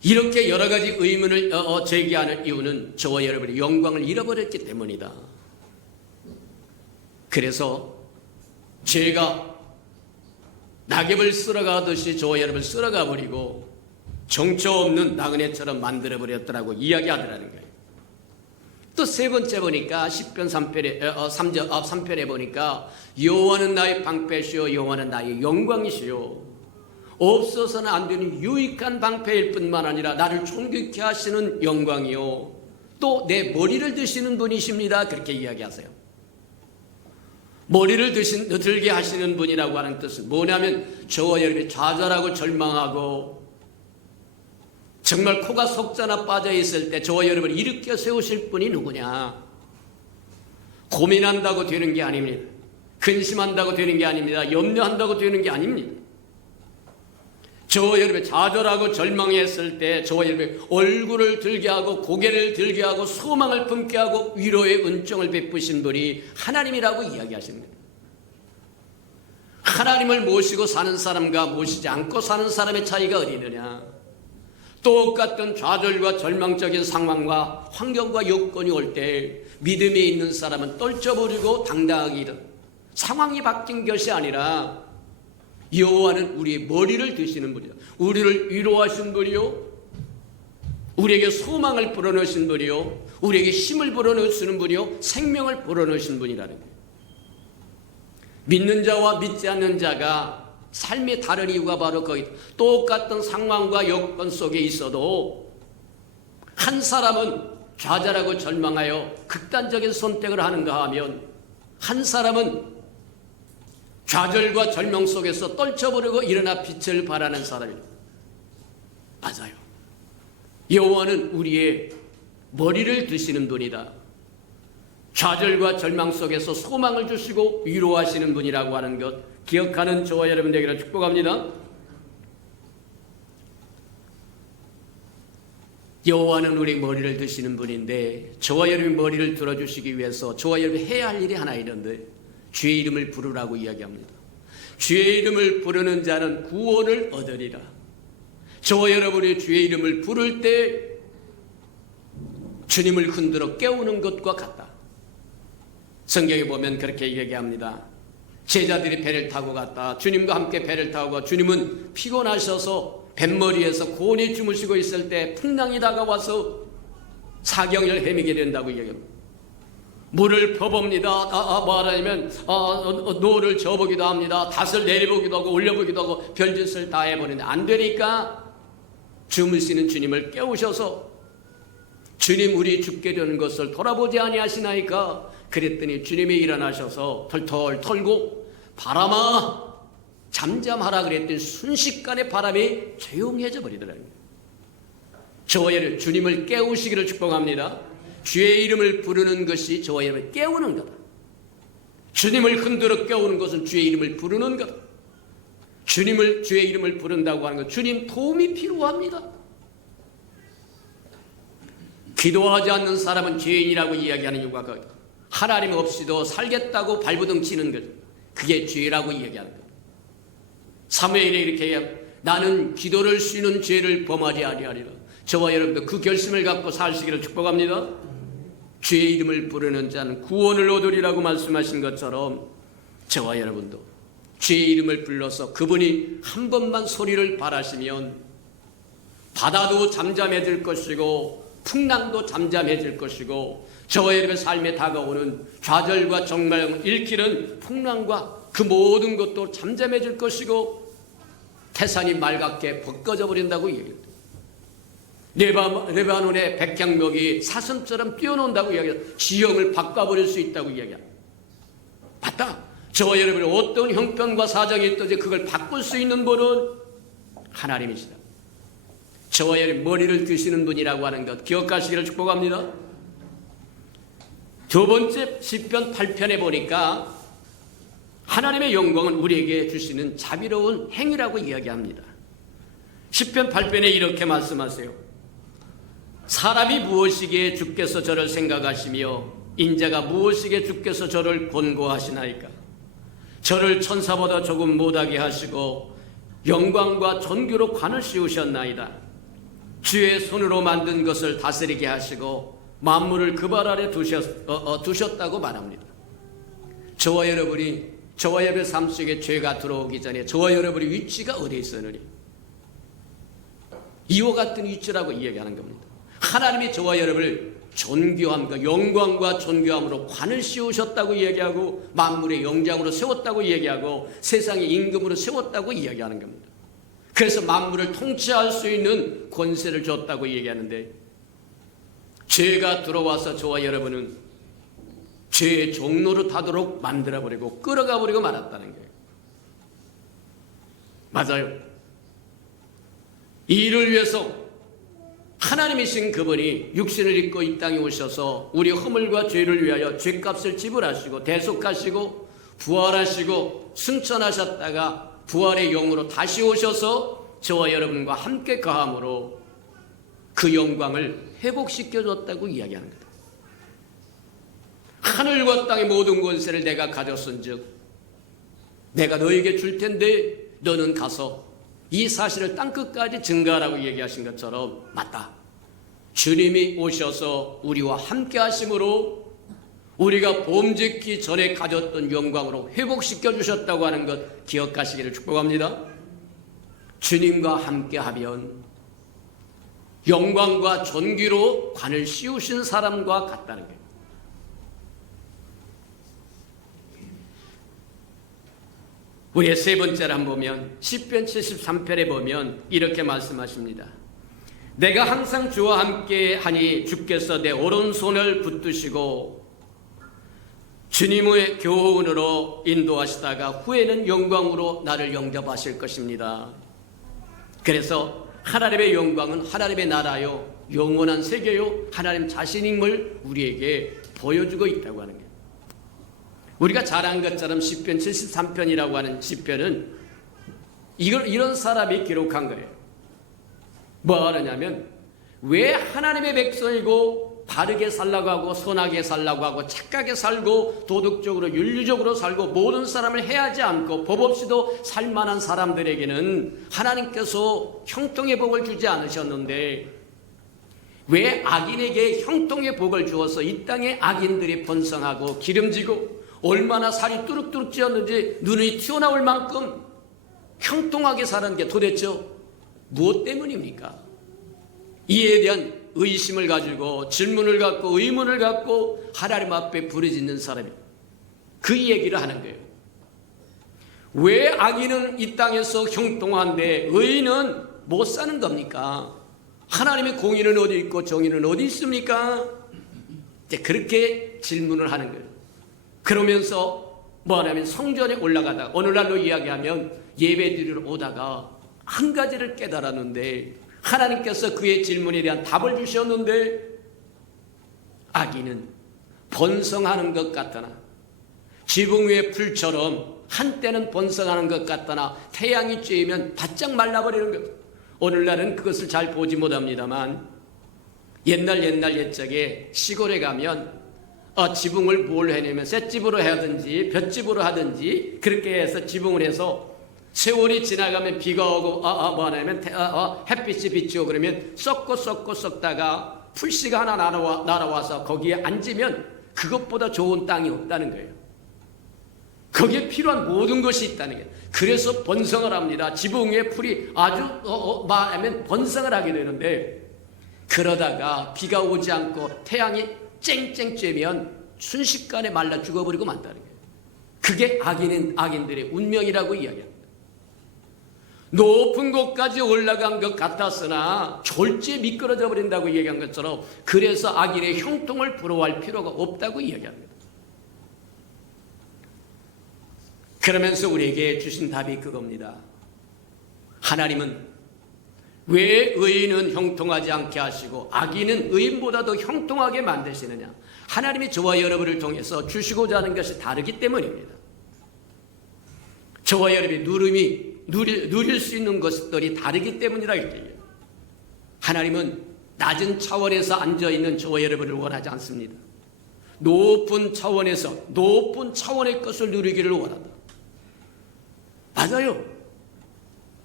이렇게 여러 가지 의문을 제기하는 이유는 저와 여러분의 영광을 잃어버렸기 때문이다. 그래서 죄가 낙엽을 쓸어가듯이 저와 여러분을 쓸어가 버리고 정처 없는 나그네처럼 만들어버렸더라고 이야기하더라는 거예요. 또 세 번째 보니까 시편 3편에 보니까 여호와는 나의 방패시요 여호와는 나의 영광이시요 없어서는 안 되는 유익한 방패일 뿐만 아니라 나를 존귀케 하시는 영광이요 또 내 머리를 드시는 분이십니다. 그렇게 이야기하세요. 머리를 들게 하시는 분이라고 하는 뜻은 뭐냐면 저와 여러분이 좌절하고 절망하고 정말 코가 속자나 빠져 있을 때 저와 여러분을 일으켜 세우실 분이 누구냐? 고민한다고 되는 게 아닙니다. 근심한다고 되는 게 아닙니다. 염려한다고 되는 게 아닙니다. 저와 여러분이 좌절하고 절망했을 때 저와 여러분이 얼굴을 들게 하고 고개를 들게 하고 소망을 품게 하고 위로의 은총을 베푸신 분이 하나님이라고 이야기하십니다. 하나님을 모시고 사는 사람과 모시지 않고 사는 사람의 차이가 어디 있느냐. 똑같은 좌절과 절망적인 상황과 환경과 여건이 올 때 믿음에 있는 사람은 떨쳐버리고 당당하게 일은 상황이 바뀐 것이 아니라 여호와는 우리의 머리를 드시는 분이다. 우리를 위로하신 분이요, 우리에게 소망을 불어넣으신 분이요, 우리에게 힘을 불어넣으시는 분이요, 생명을 불어넣으신 분이라는 거예요. 믿는 자와 믿지 않는 자가 삶의 다른 이유가 바로 거기 똑같은 상황과 여건 속에 있어도 한 사람은 좌절하고 절망하여 극단적인 선택을 하는가 하면 한 사람은 좌절과 절망 속에서 떨쳐버리고 일어나 빛을 발하는 사람입니다. 맞아요. 여호와는 우리의 머리를 드시는 분이다. 좌절과 절망 속에서 소망을 주시고 위로하시는 분이라고 하는 것 기억하는 저와 여러분 되기를 축복합니다. 여호와는 우리 머리를 드시는 분인데 저와 여러분의 머리를 들어주시기 위해서 저와 여러분이 해야 할 일이 하나 있는데 주의 이름을 부르라고 이야기합니다. 주의 이름을 부르는 자는 구원을 얻으리라. 저와 여러분이 주의 이름을 부를 때 주님을 흔들어 깨우는 것과 같다. 성경에 보면 그렇게 얘기합니다. 제자들이 배를 타고 갔다. 주님과 함께 배를 타고 가. 주님은 피곤하셔서 뱃머리에서 곤히 주무시고 있을 때 풍랑이 다가와서 사경을 헤매게 된다고 얘기합니다. 물을 퍼봅니다. 말하자면 노를 저보기도 합니다. 닷을 내려보기도 하고 올려보기도 하고 별짓을 다 해보는데 안 되니까 주무시는 주님을 깨우셔서 주님 우리 죽게 되는 것을 돌아보지 아니하시나이까. 그랬더니 주님이 일어나셔서 털털 털고 바람아 잠잠하라 그랬더니 순식간에 바람이 조용해져 버리더라고요. 저와 여러분 주님을 깨우시기를 축복합니다. 주의 이름을 부르는 것이 저와 여러분을 깨우는 거다. 주님을 흔들어 깨우는 것은 주의 이름을 부르는 거다. 주의 이름을 부른다고 하는 것, 주님 도움이 필요합니다. 기도하지 않는 사람은 죄인이라고 이야기하는 이유가 거기다. 하나님 없이도 살겠다고 발부둥 치는 것, 그게 죄라고 이야기하는 것. 사무엘이 이렇게 얘기합니다. 나는 기도를 쉬는 죄를 범하지 아니하리라. 저와 여러분도 그 결심을 갖고 사시기를 축복합니다. 주의 이름을 부르는 자는 구원을 얻으리라고 말씀하신 것처럼 저와 여러분도 주의 이름을 불러서 그분이 한 번만 소리를 발하시면 바다도 잠잠해질 것이고 풍랑도 잠잠해질 것이고 저와 여러분의 삶에 다가오는 좌절과 정말 일으키는 풍랑과 그 모든 것도 잠잠해질 것이고 태산이 맑게 벗겨져 버린다고 얘기합니다. 레바논의 백향목이 사슴처럼 뛰어논다고 이야기합니다. 지형을 바꿔버릴 수 있다고 이야기합니다. 맞다. 저와 여러분이 어떤 형편과 사정이 있든지 그걸 바꿀 수 있는 분은 하나님이시다. 저와 여러분 머리를 드시는 분이라고 하는 것 기억하시기를 축복합니다. 두 번째 시편 8편에 보니까 하나님의 영광은 우리에게 주시는 자비로운 행위라고 이야기합니다. 시편 8편에 이렇게 말씀하세요. 사람이 무엇이기에 주께서 저를 생각하시며 인자가 무엇이기에 주께서 저를 권고하시나이까. 저를 천사보다 조금 못하게 하시고 영광과 존귀로 관을 씌우셨나이다. 주의 손으로 만든 것을 다스리게 하시고 만물을 그 발 아래 두셨다고 말합니다. 저와 여러분의 삶 속에 죄가 들어오기 전에 저와 여러분의 위치가 어디에 있었느냐. 이와 같은 위치라고 이야기하는 겁니다. 하나님이 저와 여러분을 존귀함과 영광과 존귀함으로 관을 씌우셨다고 이야기하고 만물의 영장으로 세웠다고 이야기하고 세상의 임금으로 세웠다고 이야기하는 겁니다. 그래서 만물을 통치할 수 있는 권세를 줬다고 얘기하는데 죄가 들어와서 저와 여러분은 죄의 종로로 타도록 만들어버리고 끌어가버리고 말았다는 거예요. 맞아요. 이를 위해서 하나님이신 그분이 육신을 입고 이 땅에 오셔서 우리 허물과 죄를 위하여 죄값을 지불하시고 대속하시고 부활하시고 승천하셨다가 부활의 영으로 다시 오셔서 저와 여러분과 함께 거함으로 그 영광을 회복시켜줬다고 이야기하는 거다. 하늘과 땅의 모든 권세를 내가 가졌은즉 내가 너에게 줄 텐데 너는 가서 이 사실을 땅끝까지 증가하라고 얘기하신 것처럼 맞다. 주님이 오셔서 우리와 함께 하심으로 우리가 범죄기 전에 가졌던 영광으로 회복시켜 주셨다고 하는 것 기억하시기를 축복합니다. 주님과 함께 하면 영광과 존귀로 관을 씌우신 사람과 같다는 거예요. 우리의 세 번째를 한번 보면 시편 73편에 보면 이렇게 말씀하십니다. 내가 항상 주와 함께 하니 주께서 내 오른손을 붙드시고 주님의 교훈으로 인도하시다가 후에는 영광으로 나를 영접하실 것입니다. 그래서 하나님의 영광은 하나님의 나라요 영원한 세계요 하나님 자신임을 우리에게 보여주고 있다고 하는 거예요. 우리가 잘 안 것처럼 시편 73편이라고 하는 시편은 이런 사람이 기록한 거예요. 뭐 하느냐면 왜 하나님의 백성이고 바르게 살라고 하고 선하게 살라고 하고 착하게 살고 도덕적으로 윤리적으로 살고 모든 사람을 해하지 않고 법 없이도 살만한 사람들에게는 하나님께서 형통의 복을 주지 않으셨는데 왜 악인에게 형통의 복을 주어서 이 땅에 악인들이 번성하고 기름지고 얼마나 살이 뚜룩뚜룩 찌었는지 눈이 튀어나올 만큼 형통하게 사는 게 도대체 무엇 때문입니까? 이에 대한 의심을 가지고 질문을 갖고 의문을 갖고 하나님 앞에 부르짖는 사람이 그 얘기를 하는 거예요. 왜 악인은 이 땅에서 형통한데 의인은 못 사는 겁니까? 하나님의 공의는 어디 있고 정의는 어디 있습니까? 이제 그렇게 질문을 하는 거예요. 그러면서 뭐냐면 성전에 올라가다가 오늘날로 이야기하면 예배드리러 오다가 한 가지를 깨달았는데 하나님께서 그의 질문에 대한 답을 주셨는데 악인은 번성하는 것 같으나 지붕 위의 풀처럼 한때는 번성하는 것 같으나 태양이 쬐면 바짝 말라버리는 것. 오늘날은 그것을 잘 보지 못합니다만 옛날 옛적에 시골에 가면 지붕을 뭘 해내면 쇳집으로 하든지 볏집으로 하든지 그렇게 해서 지붕을 해서 세월이 지나가면 비가 오고 뭐냐면 햇빛이 비치고 그러면 썩다가 풀씨가 하나 날아와서 거기에 앉으면 그것보다 좋은 땅이 없다는 거예요. 거기에 필요한 모든 것이 있다는 거예요. 그래서 번성을 합니다. 지붕 위에 풀이 아주 말하면 번성을 하게 되는데 그러다가 비가 오지 않고 태양이 쨍쨍 쬐면 순식간에 말라 죽어버리고 만다는 거예요. 그게 악인들의 운명이라고 이야기합니다. 높은 곳까지 올라간 것 같았으나 졸지에 미끄러져 버린다고 얘기한 것처럼 그래서 악인의 형통을 부러워할 필요가 없다고 이야기합니다. 그러면서 우리에게 주신 답이 그겁니다. 하나님은 왜 의인은 형통하지 않게 하시고 악인은 의인보다도 형통하게 만드시느냐? 하나님이 저와 여러분을 통해서 주시고자 하는 것이 다르기 때문입니다. 저와 여러분이 누릴 수 있는 것들이 다르기 때문이라 이렇게. 하나님은 낮은 차원에서 앉아있는 저와 여러분을 원하지 않습니다. 높은 차원의 것을 누리기를 원한다. 맞아요.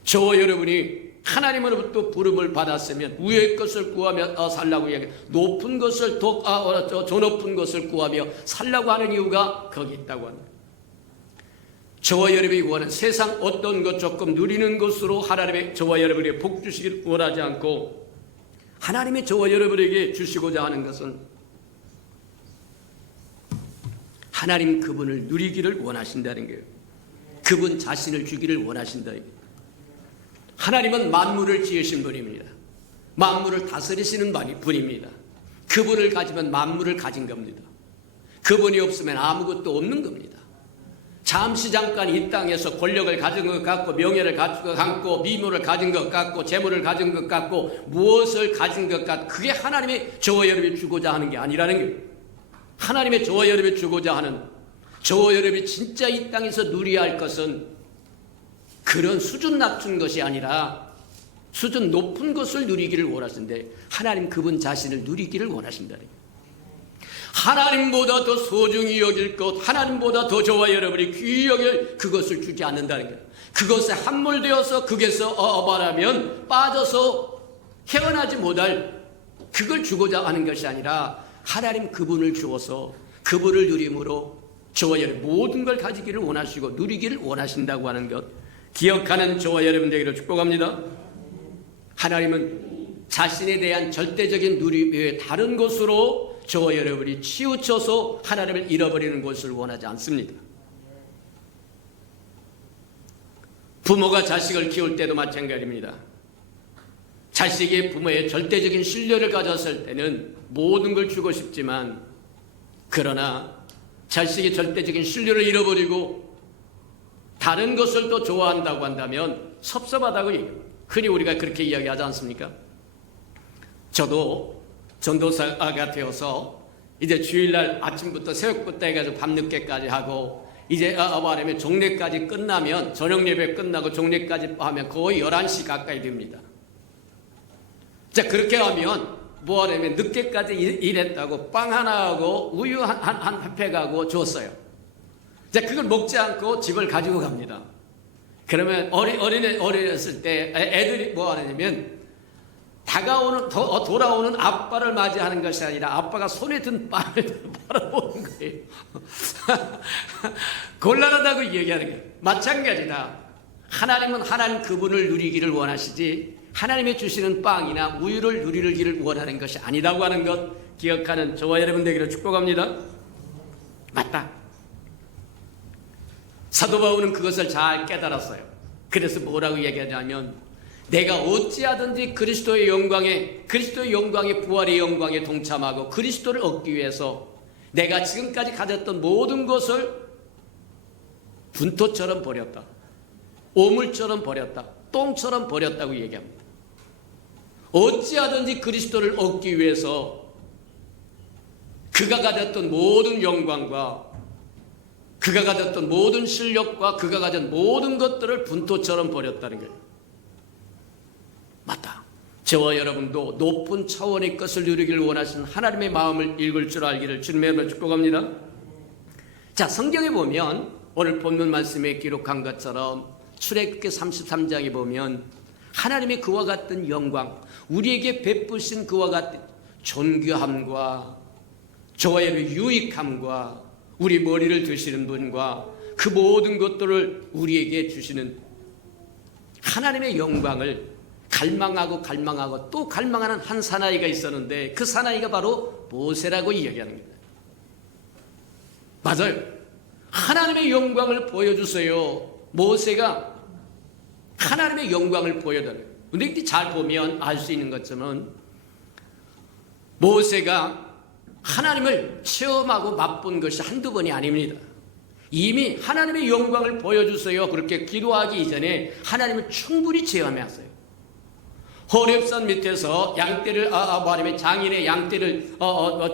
저와 여러분이 하나님으로부터 부름을 받았으면 위의 것을 구하며 살라고 이야기해요. 높은 것을 저 높은 것을 구하며 살라고 하는 이유가 거기 있다고 합니다. 저와 여러분이 원하는 세상 어떤 것 조금 누리는 것으로 하나님의 저와 여러분에게 복 주시기를 원하지 않고 하나님이 저와 여러분에게 주시고자 하는 것은 하나님 그분을 누리기를 원하신다는 거예요. 그분 자신을 주기를 원하신다. 하나님은 만물을 지으신 분입니다. 만물을 다스리시는 분입니다. 그분을 가지면 만물을 가진 겁니다. 그분이 없으면 아무것도 없는 겁니다. 잠시 잠깐 이 땅에서 권력을 가진 것 같고 명예를 가진 것 같고 미모를 가진 것 같고 재물을 가진 것 같고 무엇을 가진 것 같고 그게 하나님이 저와 여러분이 주고자 하는 게 아니라는 거예요. 하나님의 저와 여러분이 주고자 하는 저와 여러분이 진짜 이 땅에서 누려야 할 것은 그런 수준 낮춘 것이 아니라 수준 높은 것을 누리기를 원하시는데, 하나님 그분 자신을 누리기를 원하신다는 거예요. 하나님보다 더 소중히 여길 것, 하나님보다 더 저와 여러분이 귀히 여길 그것을 주지 않는다는 거예요. 그것에 함몰되어서 거기서 말하면 빠져서 헤어나지 못할 그걸 주고자 하는 것이 아니라, 하나님 그분을 주어서 그분을 누림으로 저와 여러분 모든 걸 가지기를 원하시고 누리기를 원하신다고 하는 것 기억하는 저와 여러분 되기를 축복합니다. 하나님은 자신에 대한 절대적인 누림 외에 다른 것으로 저와 여러분이 치우쳐서 하나님을 잃어버리는 것을 원하지 않습니다. 부모가 자식을 키울 때도 마찬가지입니다. 자식이 부모의 절대적인 신뢰를 가졌을 때는 모든 걸 주고 싶지만, 그러나 자식이 절대적인 신뢰를 잃어버리고 다른 것을 또 좋아한다고 한다면 섭섭하다고 얘기합니다. 흔히 우리가 그렇게 이야기하지 않습니까? 저도 전도사가 되어서 이제 주일날 아침부터 새벽부터 해가지고 밤늦게까지 하고, 이제 말하면 종례까지 끝나면, 저녁 예배 끝나고 종례까지 하면 거의 11시 가까이 됩니다. 자, 그렇게 하면 뭐 하냐면 늦게까지 일했다고 빵 하나하고 우유 한 팩하고 줬어요. 자, 그걸 먹지 않고 집을 가지고 갑니다. 그러면 어린했을 때 애들이 뭐 하냐면 돌아오는 아빠를 맞이하는 것이 아니라 아빠가 손에 든 빵을 바라보는 거예요. 곤란하다고 얘기하는 거예요. 마찬가지다. 하나님은 하나님 그분을 누리기를 원하시지, 하나님이 주시는 빵이나 우유를 누리기를 원하는 것이 아니라고 하는 것 기억하는 저와 여러분 되기를 축복합니다. 맞다. 사도 바울은 그것을 잘 깨달았어요. 그래서 뭐라고 얘기하냐면, 내가 어찌하든지 그리스도의 영광에 부활의 영광에 동참하고 그리스도를 얻기 위해서 내가 지금까지 가졌던 모든 것을 분토처럼 버렸다, 오물처럼 버렸다, 똥처럼 버렸다고 얘기합니다. 어찌하든지 그리스도를 얻기 위해서 그가 가졌던 모든 영광과 그가 가졌던 모든 실력과 그가 가진 모든 것들을 분토처럼 버렸다는 거예요. 맞다. 저와 여러분도 높은 차원의 것을 누리기를 원하시는 하나님의 마음을 읽을 줄 알기를 주님의 이름으로 축복합니다. 자, 성경에 보면 오늘 본문 말씀에 기록한 것처럼 출애굽기 33장에 보면 하나님의 그와 같은 영광, 우리에게 베푸신 그와 같은 존귀함과 저와 여러분의 유익함과 우리 머리를 드시는 분과 그 모든 것들을 우리에게 주시는 하나님의 영광을 갈망하고 또 갈망하는 한 사나이가 있었는데, 그 사나이가 바로 모세라고 이야기하는 겁니다. 맞아요. 하나님의 영광을 보여주세요. 모세가 하나님의 영광을 보여달래요. 근데 잘 보면 알 수 있는 것처럼 모세가 하나님을 체험하고 맛본 것이 한두 번이 아닙니다. 이미 하나님의 영광을 보여주세요 그렇게 기도하기 이전에 하나님을 충분히 체험했어요. 호렙산 밑에서 양떼를 말하면 장인의 양떼를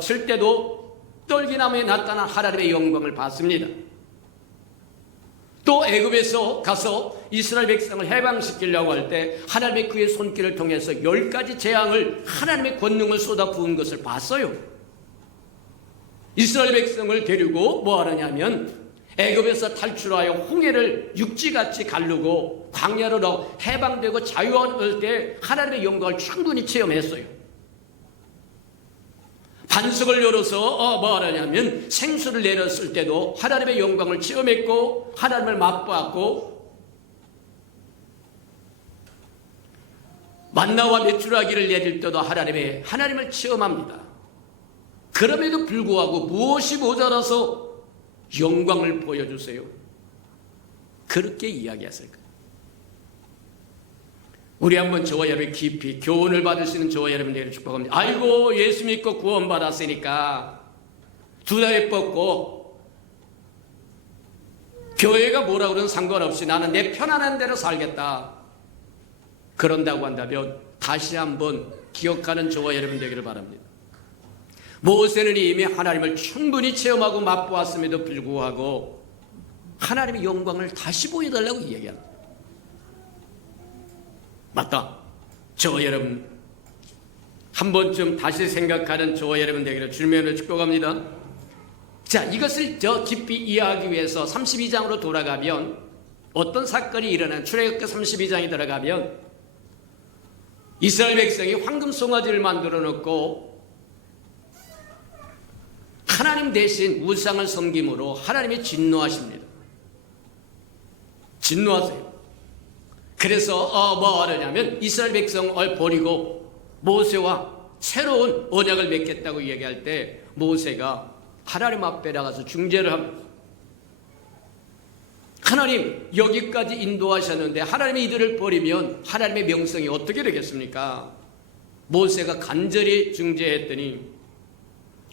칠 때도 떨기나무에 나타난 하나님의 영광을 봤습니다. 또 애굽에서 가서 이스라엘 백성을 해방시키려고 할 때 하나님의 그의 손길을 통해서 10가지 재앙을, 하나님의 권능을 쏟아 부은 것을 봤어요. 이스라엘 백성을 데리고 뭐 하느냐면 애굽에서 탈출하여 홍해를 육지같이 가르고 광야로 해방되고 자유할 때 하나님의 영광을 충분히 체험했어요. 반석을 열어서 뭐 하느냐면 생수를 내렸을 때도 하나님의 영광을 체험했고 하나님을 맛보았고, 만나와 메추라기를 내릴 때도 하나님을 체험합니다. 그럼에도 불구하고 무엇이 모자라서 영광을 보여주세요 그렇게 이야기했을까요? 우리 한번 저와 여러분 깊이 교훈을 받으시는 저와 여러분들을 축복합니다. 아이고, 예수 믿고 구원 받았으니까 두다에 뻗고 교회가 뭐라 그러든 상관없이 나는 내 편안한 대로 살겠다, 그런다고 한다면 다시 한번 기억하는 저와 여러분 되기를 바랍니다. 모세는 이미 하나님을 충분히 체험하고 맛보았음에도 불구하고 하나님의 영광을 다시 보여달라고 이야기합니다. 맞다. 저 여러분, 한 번쯤 다시 생각하는 저 여러분 되기를 주님으로 축복합니다. 자, 이것을 더 깊이 이해하기 위해서 32장으로 돌아가면 어떤 사건이 일어난 출애굽기 32장에 들어가면 이스라엘 백성이 황금 송아지를 만들어 놓고 하나님 대신 우상을 섬김으로 하나님이 진노하십니다. 진노하세요. 그래서 뭐 하느냐면 이스라엘 백성을 버리고 모세와 새로운 언약을 맺겠다고 얘기할 때 모세가 하나님 앞에 나가서 중재를 합니다. 하나님 여기까지 인도하셨는데 하나님이 이들을 버리면 하나님의 명성이 어떻게 되겠습니까? 모세가 간절히 중재했더니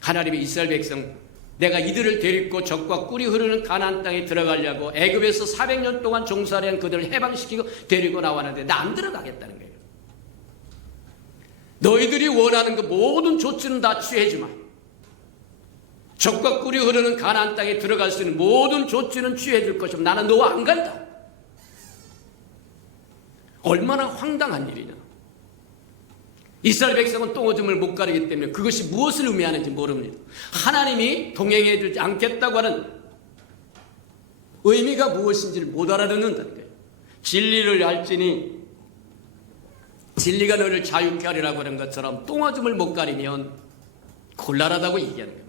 하나님이 이스라엘 백성, 내가 이들을 데리고 적과 꿀이 흐르는 가나안 땅에 들어가려고 애굽에서 400년 동안 종살이 한 그들을 해방시키고 데리고 나왔는데 나 안 들어가겠다는 거예요. 너희들이 원하는 그 모든 조치는 다 취해주마. 적과 꿀이 흐르는 가나안 땅에 들어갈 수 있는 모든 조치는 취해줄 것이면 나는 너와 안 간다. 얼마나 황당한 일이냐. 이스라엘 백성은 똥오줌을 못 가리기 때문에 그것이 무엇을 의미하는지 모릅니다. 하나님이 동행해 주지 않겠다고 하는 의미가 무엇인지를 못 알아듣는다는 거예요. 진리를 알지니 진리가 너를 자유케 하리라고 하는 것처럼 똥오줌을 못 가리면 곤란하다고 얘기하는 거예요.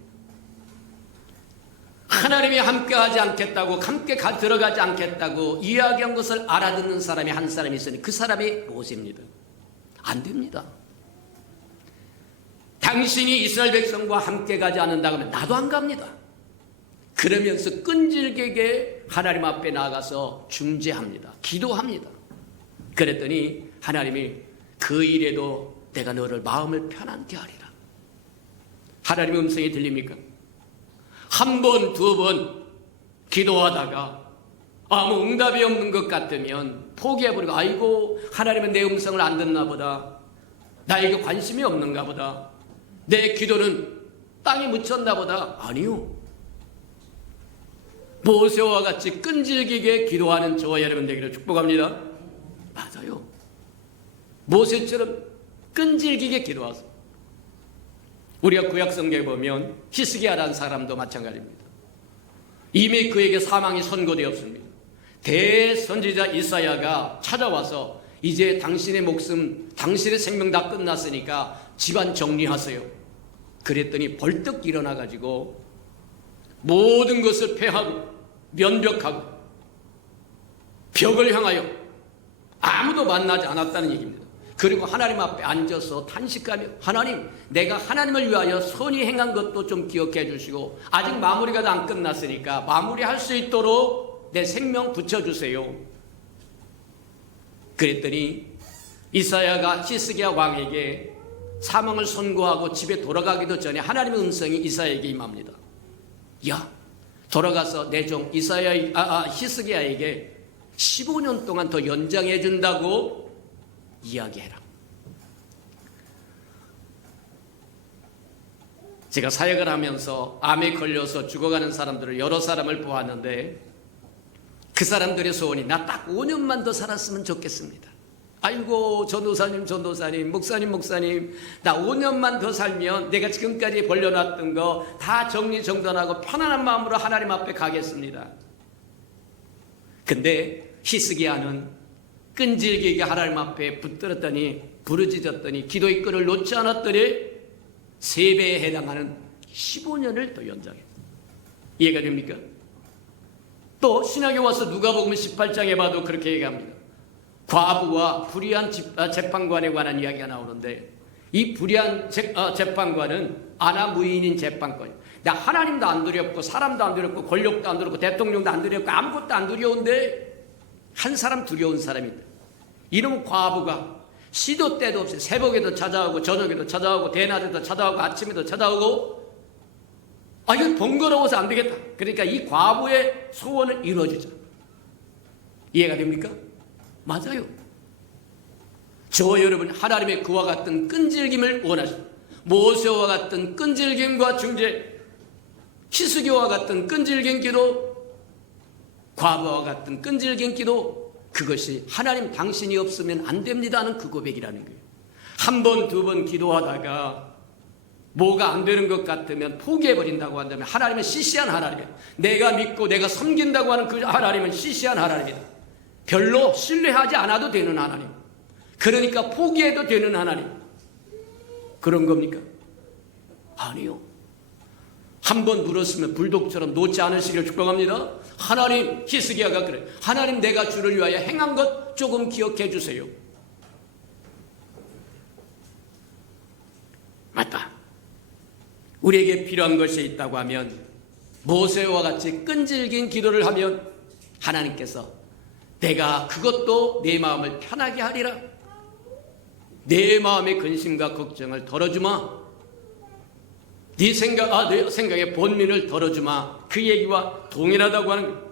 하나님이 함께하지 않겠다고, 함께 들어가지 않겠다고 이야기한 것을 알아듣는 사람이 한 사람이 있으니 그 사람이 모세입니다. 안 됩니다. 당신이 이스라엘 백성과 함께 가지 않는다고 하면 나도 안 갑니다. 그러면서 끈질기게 하나님 앞에 나가서 중재합니다. 기도합니다. 그랬더니 하나님이 그 일에도 내가 너를 마음을 편안케 하리라. 하나님의 음성이 들립니까? 한 번, 두 번 기도하다가 아무 응답이 없는 것 같으면 포기해버리고 아이고 하나님은 내 음성을 안 듣나 보다. 나에게 관심이 없는가 보다. 내 기도는 땅에 묻혔나 보다. 아니요. 모세와 같이 끈질기게 기도하는 저와 여러분 되기를 축복합니다. 맞아요. 모세처럼 끈질기게 기도하세요. 우리가 구약 성경에 보면 히스기야라는 사람도 마찬가지입니다. 이미 그에게 사망이 선고되었습니다. 대선지자 이사야가 찾아와서 이제 당신의 목숨, 당신의 생명 다 끝났으니까 집안 정리하세요. 그랬더니 벌떡 일어나가지고 모든 것을 패하고 면벽하고 벽을 향하여 아무도 만나지 않았다는 얘기입니다. 그리고 하나님 앞에 앉아서 탄식하며 하나님, 내가 하나님을 위하여 선히 행한 것도 좀 기억해 주시고 아직 마무리가 다 안 끝났으니까 마무리할 수 있도록 내 생명 붙여주세요. 그랬더니 이사야가 히스기야 왕에게 사망을 선고하고 집에 돌아가기도 전에 하나님의 음성이 이사야에게 임합니다. 야, 돌아가서 내 종 히스기야에게 15년 동안 더 연장해 준다고 이야기해라. 제가 사역을 하면서 암에 걸려서 죽어가는 사람들을 여러 사람을 보았는데 그 사람들의 소원이 나 딱 5년만 더 살았으면 좋겠습니다. 아이고 전도사님 목사님 나 5년만 더 살면 내가 지금까지 벌려놨던 거 다 정리정돈하고 편안한 마음으로 하나님 앞에 가겠습니다. 근데 히스기야는 끈질기게 하나님 앞에 붙들었더니 부르짖었더니 기도의 끈을 놓지 않았더니 3배에 해당하는 15년을 더 연장했다. 이해가 됩니까? 또 신약에 와서 누가복음 18장에 봐도 그렇게 얘기합니다. 과부와 불의한 재판관에 관한 이야기가 나오는데 이 불의한 재판관은 아나무인인 재판관이에요. 나 하나님도 안 두렵고 사람도 안 두렵고 권력도 안 두렵고 대통령도 안 두렵고 아무것도 안 두려운데 한 사람 두려운 사람이 있다. 이놈 과부가 시도 때도 없이 새벽에도 찾아오고 저녁에도 찾아오고 대낮에도 찾아오고 아침에도 찾아오고 이거 번거로워서 안 되겠다. 그러니까 이 과부의 소원을 이루어주자. 이해가 됩니까? 맞아요. 저 여러분 하나님의 그와 같은 끈질김을 원하십니다. 모세와 같은 끈질김과 중재, 히스기야와 같은 끈질긴 기도, 과부와 같은 끈질긴 기도, 그것이 하나님 당신이 없으면 안 됩니다는 그 고백이라는 거예요. 한 번, 두 번 기도하다가 뭐가 안 되는 것 같으면 포기해버린다고 한다면 하나님은 시시한 하나님이에요. 내가 믿고 내가 섬긴다고 하는 그 하나님은 시시한 하나님이다. 별로 신뢰하지 않아도 되는 하나님. 그러니까 포기해도 되는 하나님. 그런 겁니까? 아니요. 한 번 물었으면 불독처럼 놓지 않으시기를 축복합니다. 하나님, 히스기야가 그래. 하나님, 내가 주를 위하여 행한 것 조금 기억해 주세요. 맞다. 우리에게 필요한 것이 있다고 하면 모세와 같이 끈질긴 기도를 하면 하나님께서 내가 그것도 내 마음을 편하게 하리라. 내 마음의 근심과 걱정을 덜어주마. 네 생각의 본민을 덜어주마. 그 얘기와 동일하다고 하는 거예요.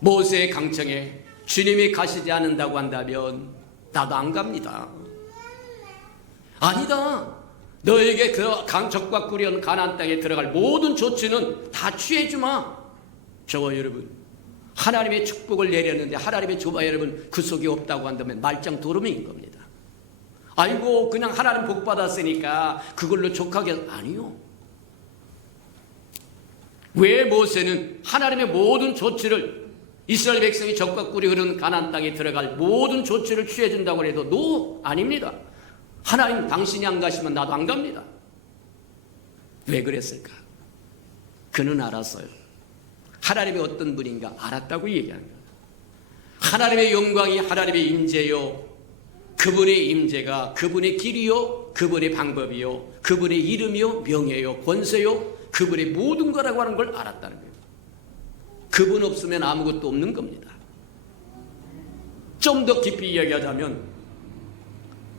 모세의 강청에 주님이 가시지 않는다고 한다면 나도 안 갑니다. 아니다. 너에게 적과 꿀이온 가나안 땅에 들어갈 모든 조치는 다 취해주마. 저와 여러분, 하나님의 축복을 내렸는데 하나님의 조바 여러분 그 속에 없다고 한다면 말짱 도루묵인 겁니다. 아이고 그냥 하나님 복 받았으니까 그걸로 족하게, 아니요. 왜 모세는 하나님의 모든 조치를, 이스라엘 백성이 적과 꿀이 흐르는 가나안 땅에 들어갈 모든 조치를 취해준다고 해도 노, 아닙니다. 하나님 당신이 안 가시면 나도 안 갑니다. 왜 그랬을까? 그는 알았어요. 하나님이 어떤 분인가 알았다고 얘기하는 거예요. 하나님의 영광이 하나님의 임재요, 그분의 임재가 그분의 길이요, 그분의 방법이요, 그분의 이름이요, 명예요, 권세요, 그분의 모든 거라고 하는 걸 알았다는 거예요. 그분 없으면 아무것도 없는 겁니다. 좀 더 깊이 이야기하자면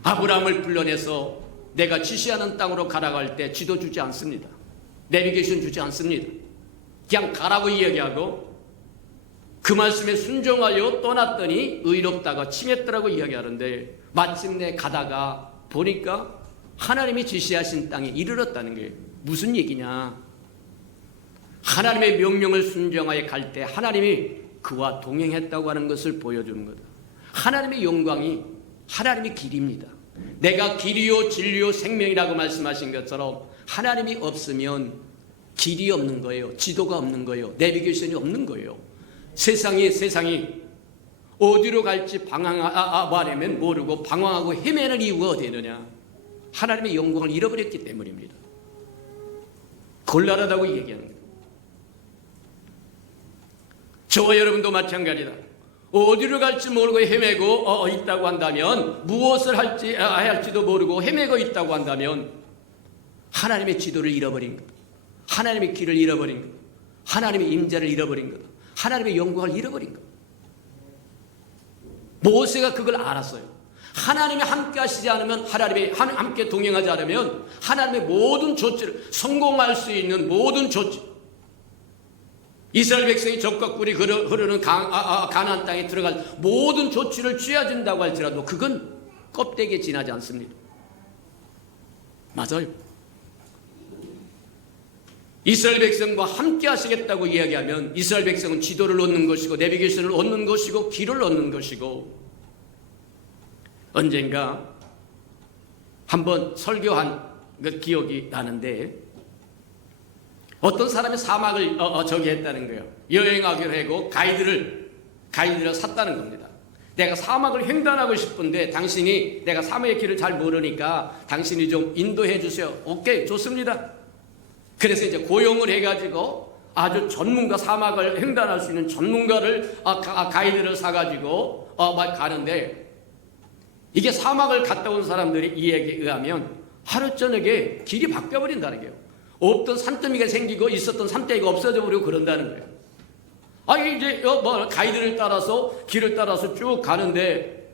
아브라함을 불러내서 내가 지시하는 땅으로 가라고 할 때 지도 주지 않습니다. 내비게이션 주지 않습니다. 그냥 가라고 이야기하고 그 말씀에 순종하여 떠났더니 의롭다가 침했더라고 이야기하는데 마침내 가다가 보니까 하나님이 지시하신 땅에 이르렀다는 거예요. 무슨 얘기냐? 하나님의 명령을 순종하여 갈 때 하나님이 그와 동행했다고 하는 것을 보여주는 거다. 하나님의 영광이 하나님의 길입니다. 내가 길이요 진리요 생명이라고 말씀하신 것처럼 하나님이 없으면 길이 없는 거예요. 지도가 없는 거예요. 내비게이션이 없는 거예요. 세상이 어디로 갈지 말하면 모르고 방황하고 헤매는 이유가 어디 있느냐? 하나님의 영광을 잃어버렸기 때문입니다. 곤란하다고 얘기하는 거예요. 저와 여러분도 마찬가지다. 어디로 갈지 모르고 헤매고 있다고 한다면, 무엇을 할지도 모르고 헤매고 있다고 한다면 하나님의 지도를 잃어버린 것, 하나님의 길을 잃어버린 것, 하나님의 임재를 잃어버린 것, 하나님의 영광을 잃어버린 것. 모세가 그걸 알았어요. 하나님이 함께 하시지 않으면, 하나님이 함께 동행하지 않으면 하나님의 모든 조치를, 성공할 수 있는 모든 조치, 이스라엘 백성이 적과 꿀이 흐르는 가나안 땅에 들어갈 모든 조치를 취해준다고 할지라도 그건 껍데기에 지나지 않습니다. 맞아요. 이스라엘 백성과 함께 하시겠다고 이야기하면 이스라엘 백성은 지도를 얻는 것이고 내비게이션을 얻는 것이고 길을 얻는 것이고, 언젠가 한번 설교한 그 기억이 나는데 어떤 사람이 사막을 했다는 거예요. 여행하기로 하고 가이드를 샀다는 겁니다. 내가 사막을 횡단하고 싶은데 당신이, 내가 사막의 길을 잘 모르니까 당신이 좀 인도해 주세요. 오케이, 좋습니다. 그래서 이제 고용을 해가지고 아주 전문가, 사막을 횡단할 수 있는 전문가를 가이드를 사가지고 막 가는데, 이게 사막을 갔다 온 사람들이 이 얘기에 의하면 하루 저녁에 길이 바뀌어버린다는 거예요. 없던 산더미가 생기고 있었던 산더미가 없어져 버리고 그런다는 거예요. 이제 가이드를 따라서 길을 따라서 쭉 가는데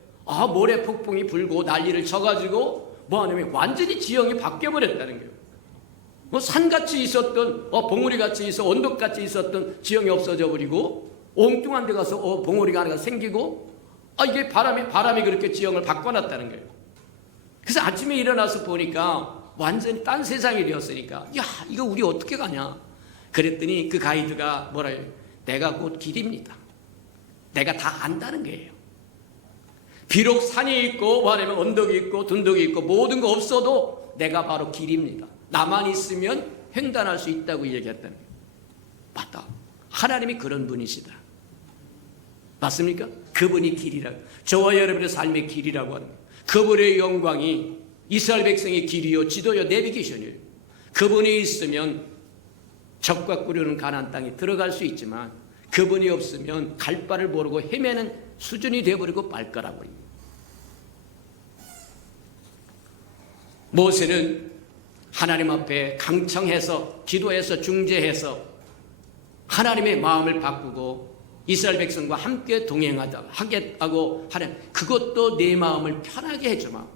모래 폭풍이 불고 난리를 쳐가지고 하냐면 완전히 지형이 바뀌어 버렸다는 거예요. 산같이 있었던 봉우리같이 언덕같이 있었던 지형이 없어져 버리고 엉뚱한 데 가서 봉우리가 하나 생기고, 이게 바람이 그렇게 지형을 바꿔놨다는 거예요. 그래서 아침에 일어나서 보니까 완전히 딴 세상이 되었으니까 야 이거 우리 어떻게 가냐 그랬더니 그 가이드가 뭐라 해요? 내가 곧 길입니다. 내가 다 안다는 거예요. 비록 산이 있고 말하면 언덕이 있고 둔덕이 있고 모든 거 없어도 내가 바로 길입니다. 나만 있으면 횡단할 수 있다고 얘기했다는 거예요. 맞다. 하나님이 그런 분이시다. 맞습니까? 그분이 길이라고. 저와 여러분의 삶의 길이라고 하는 거예요. 그분의 영광이 이스라엘 백성의 길이요 지도요 내비게이션이에요. 그분이 있으면 적과 꾸려는 가나안 땅에 들어갈 수 있지만 그분이 없으면 갈 바를 모르고 헤매는 수준이 되어버리고 말 거라고. 모세는 하나님 앞에 강청해서 기도해서 중재해서 하나님의 마음을 바꾸고 이스라엘 백성과 함께 하겠다고 하는 그것도 내 마음을 편하게 해주마.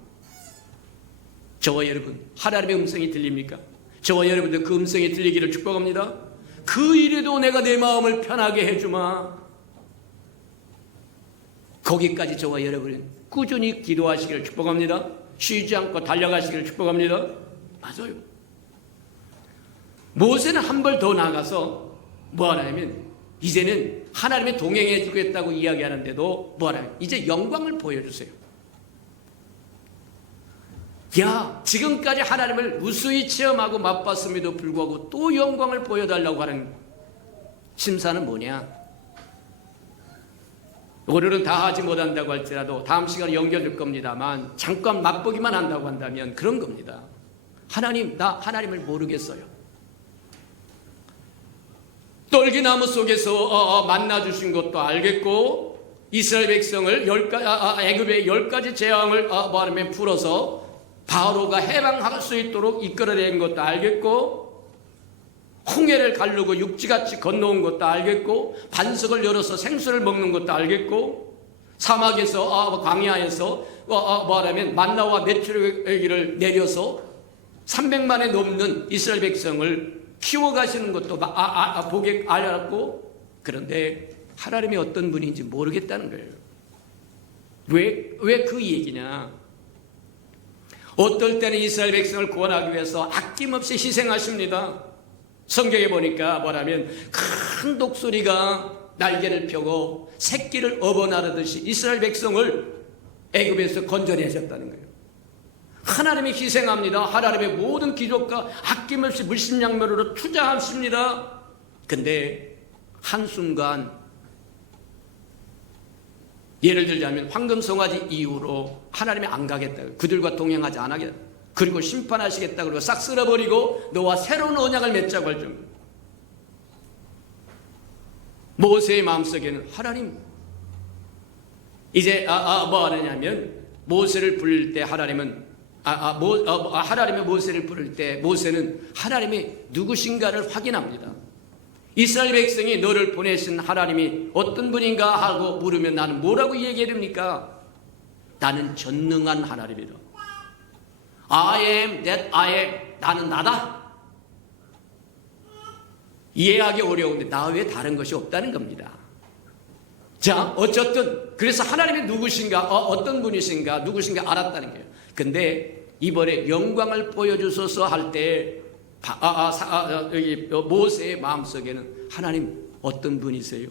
저와 여러분 하나님의 음성이 들립니까? 저와 여러분들 그 음성이 들리기를 축복합니다. 그 일에도 내가 내 마음을 편하게 해주마. 거기까지 저와 여러분은 꾸준히 기도하시기를 축복합니다. 쉬지 않고 달려가시기를 축복합니다. 맞아요. 모세는 한 발 더 나가서 뭐 하냐면 이제는 하나님의 동행해 주겠다고 이야기하는데도 뭐 하냐면 이제 영광을 보여주세요. 야 지금까지 하나님을 무수히 체험하고 맛봤음에도 불구하고 또 영광을 보여달라고 하는 심사는 뭐냐? 오늘은 다 하지 못한다고 할지라도 다음 시간에 연결될 겁니다만 잠깐 맛보기만 한다고 한다면 그런 겁니다. 하나님 나 하나님을 모르겠어요. 떨기나무 속에서 만나주신 것도 알겠고 이스라엘 백성을 애굽의 10가지 재앙을 말하면 풀어서 바로가 해방할 수 있도록 이끌어낸 것도 알겠고 홍해를 가르고 육지같이 건너온 것도 알겠고 반석을 열어서 생수를 먹는 것도 알겠고 사막에서 광야에서 말하면 만나와 메추라기를 내려서 300만에 넘는 이스라엘 백성을 키워가시는 것도 보게 알았고 그런데 하나님이 어떤 분인지 모르겠다는 거예요. 왜 그 얘기냐? 어떨 때는 이스라엘 백성을 구원하기 위해서 아낌없이 희생하십니다. 성경에 보니까 뭐라면 큰 독수리가 날개를 펴고 새끼를 업어나르듯이 이스라엘 백성을 애굽에서 건져내셨다는 거예요. 하나님이 희생합니다. 하나님의 모든 기적과 아낌없이 물심양면으로 투자하십니다. 근데 한순간 예를 들자면 황금송아지 이후로 하나님이 안 가겠다. 그들과 동행하지 않겠다. 그리고 심판하시겠다. 그리고 싹 쓸어버리고 너와 새로운 언약을 맺자고 할 정도. 모세의 마음속에는 하나님 이제 뭐 하느냐면 모세를 부를 때 하나님은 하나님의 모세를 부를 때 모세는 하나님이 누구신가를 확인합니다. 이스라엘 백성이 너를 보내신 하나님이 어떤 분인가 하고 물으면 나는 뭐라고 얘기해야 됩니까? 나는 전능한 하나님이다. I am that I am. 나는 나다. 이해하기 어려운데 나 외에 다른 것이 없다는 겁니다. 자, 어쨌든 그래서 하나님이 누구신가, 어떤 분이신가, 누구신가 알았다는 거예요. 근데 이번에 영광을 보여주소서 할 때 모세의 마음속에는 하나님 어떤 분이세요?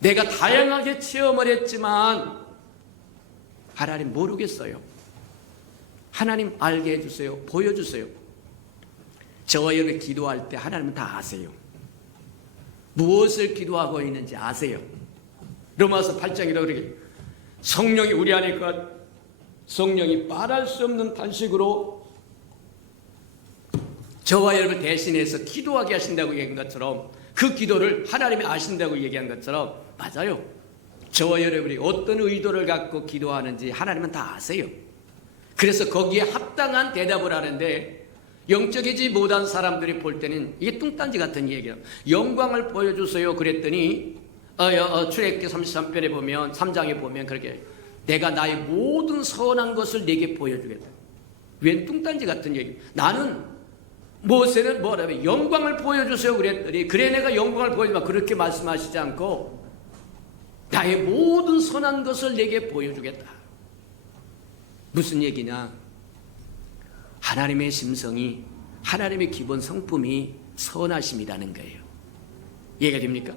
내가 다양하게 체험을 했지만 하나님 모르겠어요. 하나님 알게 해주세요. 보여주세요. 저와 여러분이 기도할 때 하나님은 다 아세요. 무엇을 기도하고 있는지 아세요. 로마서 8장이라고 그러게 성령이 우리 안에 있고 성령이 말할 수 없는 단식으로 저와 여러분을 대신해서 기도하게 하신다고 얘기한 것처럼 그 기도를 하나님이 아신다고 얘기한 것처럼 맞아요. 저와 여러분이 어떤 의도를 갖고 기도하는지 하나님은 다 아세요. 그래서 거기에 합당한 대답을 하는데 영적이지 못한 사람들이 볼 때는 이게 뚱딴지 같은 얘기예요. 영광을 보여주세요 그랬더니 출애굽기 33편에 보면 3장에 보면 그렇게 내가 나의 모든 선한 것을 내게 보여주겠다. 웬 뚱딴지 같은 얘기. 나는 모세는 뭐라면 영광을 보여주세요 그랬더니 그래 내가 영광을 보여주마 그렇게 말씀하시지 않고 나의 모든 선한 것을 내게 보여주겠다. 무슨 얘기냐? 하나님의 심성이, 하나님의 기본 성품이 선하심이라는 거예요. 이해가 됩니까?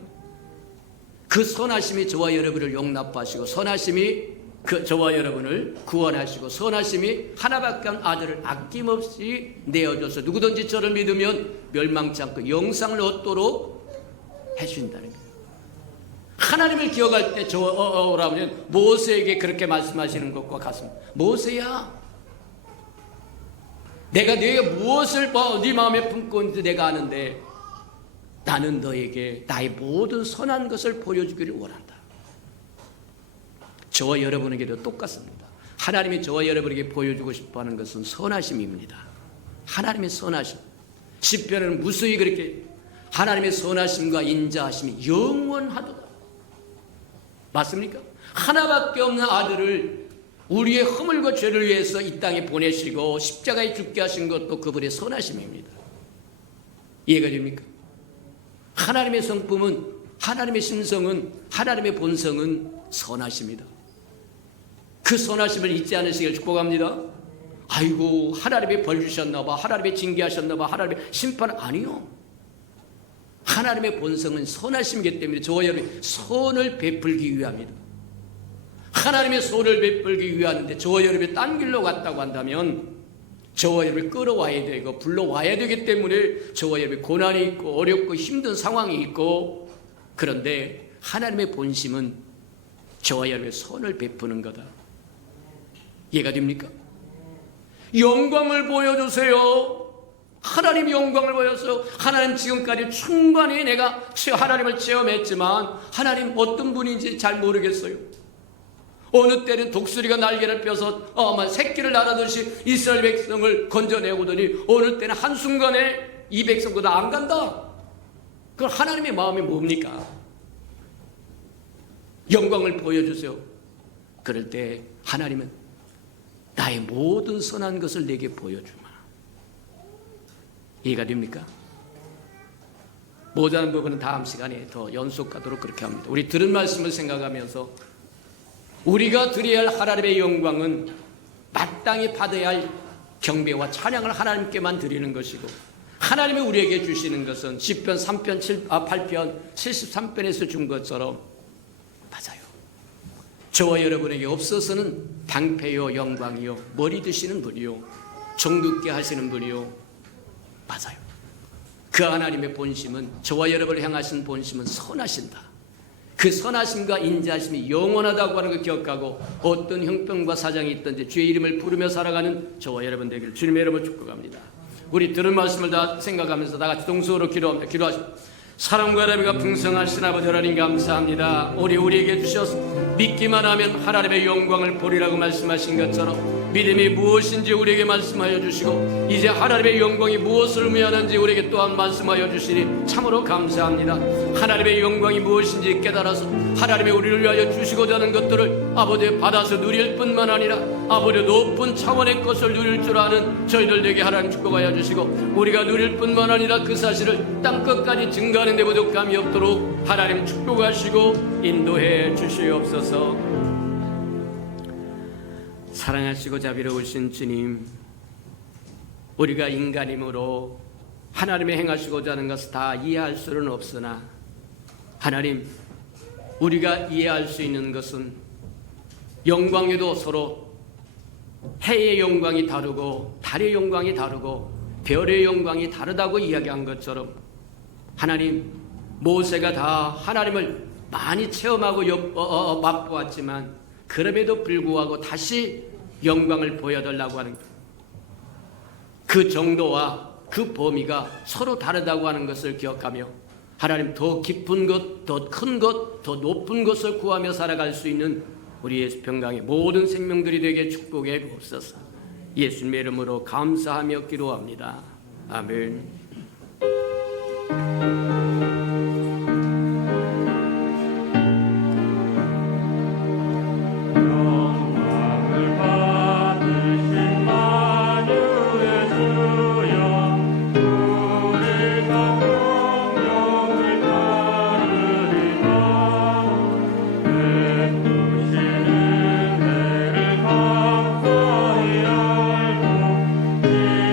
그 선하심이 저와 여러분을 용납하시고, 선하심이 저와 여러분을 구원하시고, 선하심이 하나밖에 없는 아들을 아낌없이 내어줘서 누구든지 저를 믿으면 멸망치 않고 영생을 얻도록 해주신다는 거예요. 하나님을 기억할 때 저라면 모세에게 그렇게 말씀하시는 것과 같습니다. 모세야, 내가 네가 무엇을 네 마음에 품고 있는지 내가 아는데 나는 너에게 나의 모든 선한 것을 보여주기를 원한다. 저와 여러분에게도 똑같습니다. 하나님이 저와 여러분에게 보여주고 싶어하는 것은 선하심입니다. 하나님의 선하심. 시편에는 무수히 그렇게 하나님의 선하심과 인자하심이 영원하도다. 맞습니까? 하나밖에 없는 아들을 우리의 허물과 죄를 위해서 이 땅에 보내시고 십자가에 죽게 하신 것도 그분의 선하심입니다. 이해가 됩니까? 하나님의 성품은, 하나님의 심성은, 하나님의 본성은 선하십니다. 그 선하심을 잊지 않으시길 축복합니다. 아이고, 하나님이 벌 주셨나 봐, 하나님이 징계하셨나 봐, 하나님의 심판, 아니요. 하나님의 본성은 선하심이기 때문에 저와 여러분이 선을 베풀기 위함이다. 하나님의 선을 베풀기 위하는데 저와 여러분이 딴 길로 갔다고 한다면 저와 여러분이 끌어와야 되고 불러와야 되기 때문에 저와 여러분이 고난이 있고 어렵고 힘든 상황이 있고, 그런데 하나님의 본심은 저와 여러분의 선을 베푸는 거다. 이해가 됩니까? 영광을 보여주세요. 하나님 영광을 보여서, 하나님 지금까지 충분히 내가 하나님을 체험했지만 하나님 어떤 분인지 잘 모르겠어요. 어느 때는 독수리가 날개를 펴서 새끼를 날아듯이 이스라엘 백성을 건져내오더니 어느 때는 한순간에 이 백성보다 안 간다. 그건 하나님의 마음이 뭡니까? 영광을 보여주세요. 그럴 때 하나님은 나의 모든 선한 것을 내게 보여주마. 이해가 됩니까? 모자란 부분은 다음 시간에 더 연속하도록 그렇게 합니다. 우리 들은 말씀을 생각하면서 우리가 드려야 할 하나님의 영광은 마땅히 받아야 할 경배와 찬양을 하나님께만 드리는 것이고, 하나님이 우리에게 주시는 것은 시편 8편 73편에서 준 것처럼 맞아요. 저와 여러분에게 없어서는 방패요 영광이요 머리 드시는 분이요 정듣게 하시는 분이요, 맞아요. 그 하나님의 본심은, 저와 여러분을 향하신 본심은 선하신다. 그 선하심과 인자하심이 영원하다고 하는 걸 기억하고 어떤 형편과 사정이 있든지 주의 이름을 부르며 살아가는 저와 여러분 되기를 주님의 이름으로 축복합니다. 우리 들은 말씀을 다 생각하면서 다 같이 동서로 기도합니다. 기도하십시오. 사랑과 자비가 풍성하신 아버지 하나님 감사합니다. 우리에게 주셔서 믿기만 하면 하나님의 영광을 보리라고 말씀하신 것처럼 믿음이 무엇인지 우리에게 말씀하여 주시고, 이제 하나님의 영광이 무엇을 의미하는지 우리에게 또한 말씀하여 주시니 참으로 감사합니다. 하나님의 영광이 무엇인지 깨달아서 하나님의 우리를 위하여 주시고자 하는 것들을 아버지 받아서 누릴 뿐만 아니라 아버지 높은 차원의 것을 누릴 줄 아는 저희들 되게 하나님 축복하여 주시고, 우리가 누릴 뿐만 아니라 그 사실을 땅끝까지 증거하는 데 부족함이 없도록 하나님 축복하시고 인도해 주시옵소서. 사랑하시고 자비로우신 주님, 우리가 인간이므로 하나님의 행하시고자 하는 것을 다 이해할 수는 없으나 하나님, 우리가 이해할 수 있는 것은 영광에도 서로 해의 영광이 다르고 달의 영광이 다르고 별의 영광이 다르다고 이야기한 것처럼, 하나님, 모세가 다 하나님을 많이 체험하고 맛보았지만 그럼에도 불구하고 다시 영광을 보여달라고 하는 그 정도와 그 범위가 서로 다르다고 하는 것을 기억하며 하나님, 더 깊은 것, 더 큰 것, 더 높은 것을 구하며 살아갈 수 있는 우리 예수 평강의 모든 생명들이 되게 축복해 주옵소서. 예수님의 이름으로 감사하며 기도합니다. 아멘. 주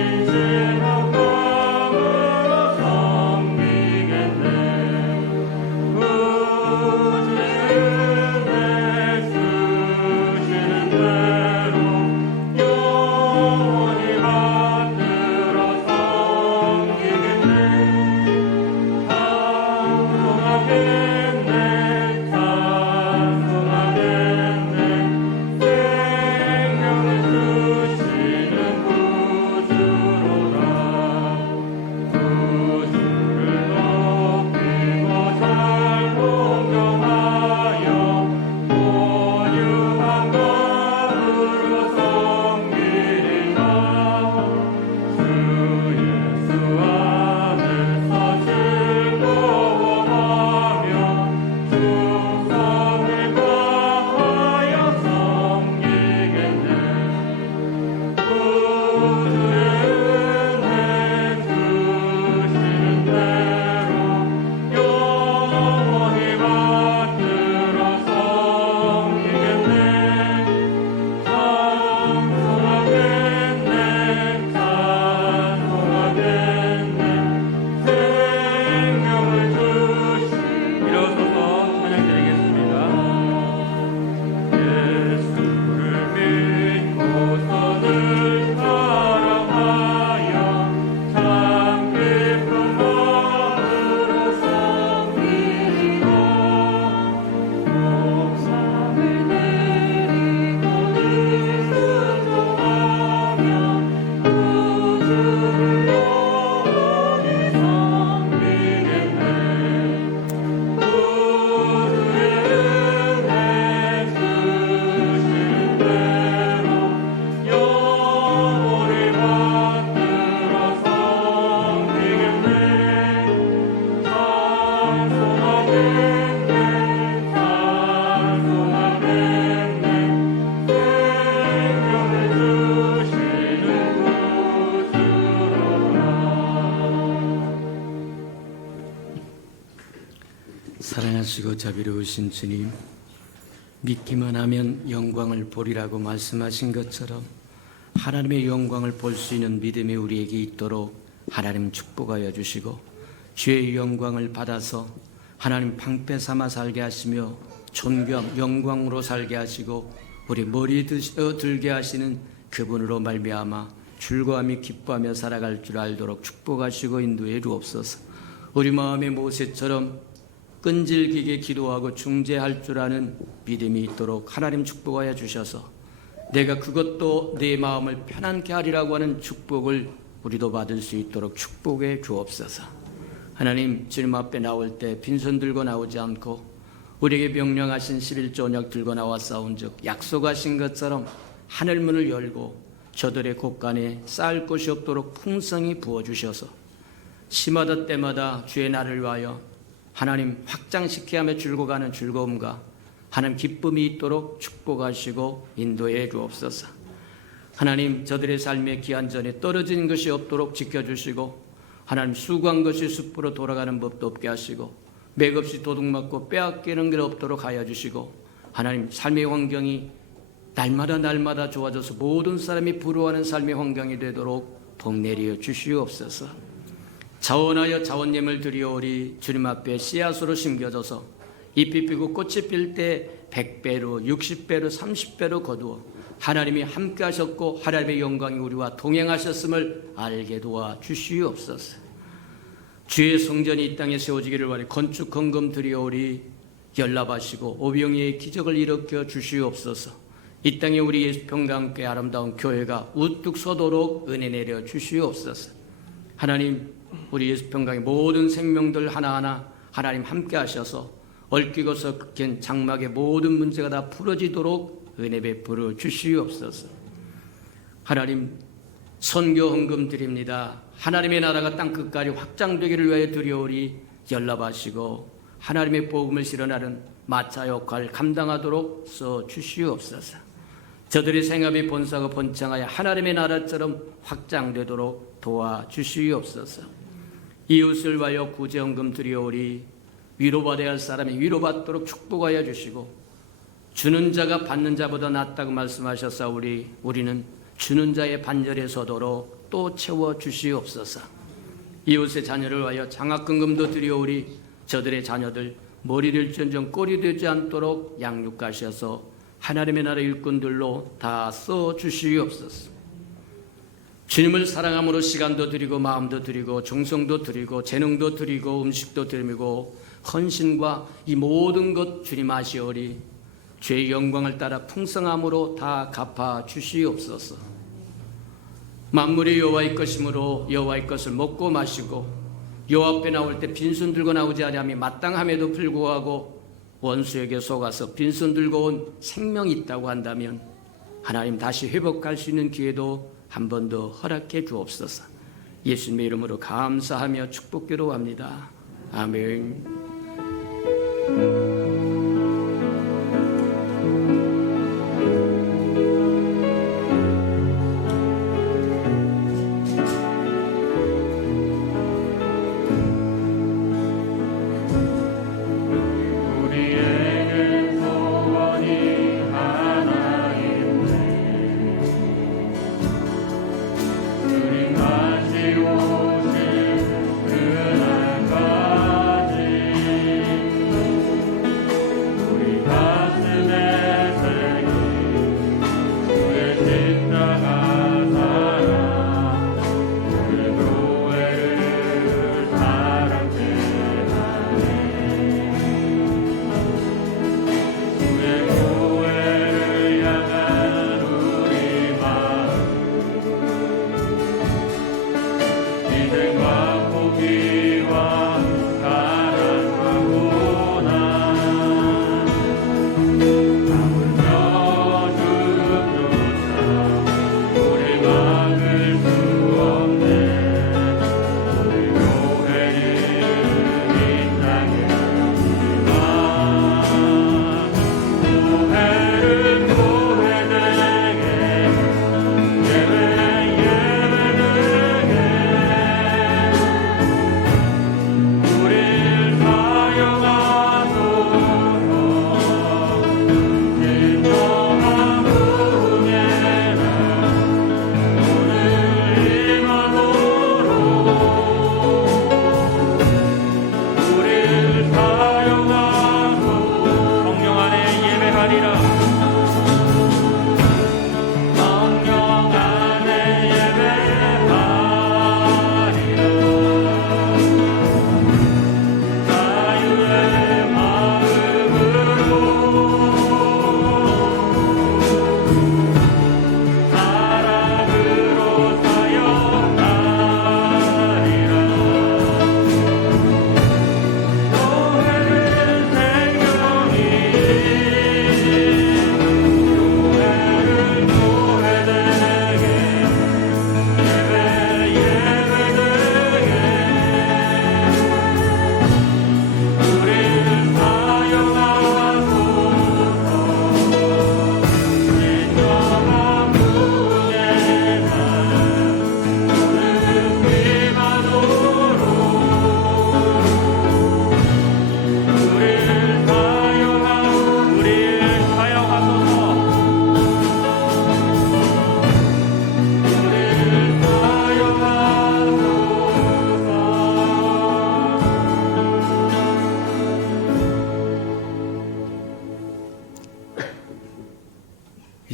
선하시고 자비로우신 주님, 믿기만 하면 영광을 보리라고 말씀하신 것처럼 하나님의 영광을 볼 수 있는 믿음이 우리에게 있도록 하나님 축복하여 주시고, 주의 영광을 받아서 하나님 방패 삼아 살게 하시며 존귀함 영광으로 살게 하시고 우리 머리 들게 하시는 그분으로 말미암아 즐거움이 기뻐하며 살아갈 줄 알도록 축복하시고 인도해 주옵소서. 우리 마음의 모세처럼 끈질기게 기도하고 중재할 줄 아는 믿음이 있도록 하나님 축복하여 주셔서 내가 그것도 내 마음을 편안케 하리라고 하는 축복을 우리도 받을 수 있도록 축복해 주옵소서. 하나님, 주님 앞에 나올 때 빈손 들고 나오지 않고 우리에게 명령하신 11조 언약 들고 나와 싸운즉 약속하신 것처럼 하늘문을 열고 저들의 곳간에 쌓을 곳이 없도록 풍성히 부어주셔서 시마다 때마다 주의 날을 위하여 하나님 확장시켜 하며 줄고 가는 즐거움과 하나님 기쁨이 있도록 축복하시고 인도해 주옵소서. 하나님, 저들의 삶의 기한전에 떨어진 것이 없도록 지켜주시고 하나님 수고한 것이 숲으로 돌아가는 법도 없게 하시고 맥없이 도둑맞고 빼앗기는 게 없도록 하여 주시고 하나님, 삶의 환경이 날마다 좋아져서 모든 사람이 부러워하는 삶의 환경이 되도록 복 내려 주시옵소서. 자원하여 자원님을 드리오리. 주님 앞에 씨앗으로 심겨져서 잎이 피고 꽃이 필 때 100배로 60배로 30배로 거두어 하나님이 함께 하셨고 하나님의 영광이 우리와 동행하셨음을 알게 도와 주시옵소서. 주의 성전이 이 땅에 세워지기를 원해 건축 헌금 드리오리. 연락하시고 오병이의 기적을 일으켜 주시옵소서. 이 땅에 우리 예수평과 함께 아름다운 교회가 우뚝 서도록 은혜 내려 주시옵소서. 하나님, 우리 예수평강의 모든 생명들 하나하나 하나님 함께 하셔서 얽히고 섞인 장막의 모든 문제가 다 풀어지도록 은혜 베풀어 주시옵소서. 하나님, 선교 헌금 드립니다. 하나님의 나라가 땅끝까지 확장되기를 위하여 드려오리. 연락하시고 하나님의 복음을 실현하는 마차 역할 감당하도록 써 주시옵소서. 저들의 생업이 번성하고 번창하여 하나님의 나라처럼 확장되도록 도와 주시옵소서. 이웃을 위하여 구제헌금 드리오리. 위로받아야 할 사람이 위로받도록 축복하여 주시고 주는 자가 받는 자보다 낫다고 말씀하셨사오리. 우리는 주는 자의 반열에 서도록 또 채워 주시옵소서. 이웃의 자녀를 위하여 장학금도 드리오리. 저들의 자녀들 머리 될지언정 꼬리 되지 않도록 양육하셔서 하나님의 나라 일꾼들로 다 써 주시옵소서. 주님을 사랑함으로 시간도 드리고 마음도 드리고 정성도 드리고 재능도 드리고 음식도 드리고 헌신과 이 모든 것 주님 아시오리. 주의 영광을 따라 풍성함으로 다 갚아 주시옵소서. 만물이 여호와의 것이므로 여호와의 것을 먹고 마시고 여호와 앞에 나올 때 빈손 들고 나오지 아니함이 마땅함에도 불구하고 원수에게 속아서 빈손 들고 온 생명이 있다고 한다면 하나님, 다시 회복할 수 있는 기회도 한 번 더 허락해 주옵소서. 예수님의 이름으로 감사하며 축복기로 합니다. 아멘.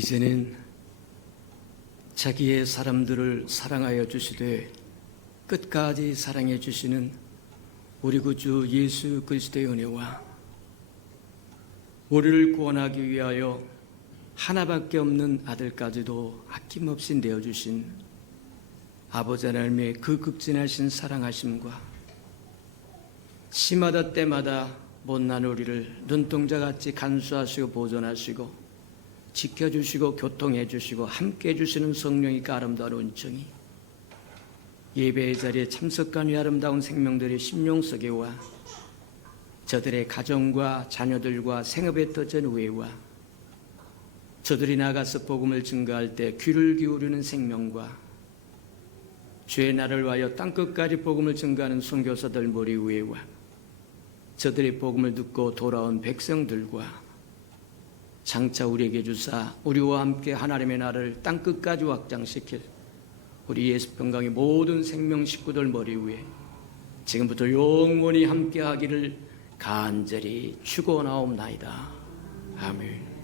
이제는 자기의 사람들을 사랑하여 주시되 끝까지 사랑해 주시는 우리 구주 예수 그리스도의 은혜와 우리를 구원하기 위하여 하나밖에 없는 아들까지도 아낌없이 내어주신 아버지 하나님의 그 극진하신 사랑하심과 시마다 때마다 못난 우리를 눈동자같이 간수하시고 보존하시고 지켜주시고 교통해주시고 함께해 주시는 성령의 그 아름다운 은총이 예배의 자리에 참석한 이 아름다운 생명들의 심령 속에와 저들의 가정과 자녀들과 생업에 터진 우애와 저들이 나가서 복음을 증거할 때 귀를 기울이는 생명과 주의 날을 위하여 땅끝까지 복음을 증거하는 선교사들 머리 위에와 저들의 복음을 듣고 돌아온 백성들과 장차 우리에게 주사 우리와 함께 하나님의 나라를 땅끝까지 확장시킬 우리 예수평강의 모든 생명 식구들 머리 위에 지금부터 영원히 함께하기를 간절히 축원하옵나이다. 아멘.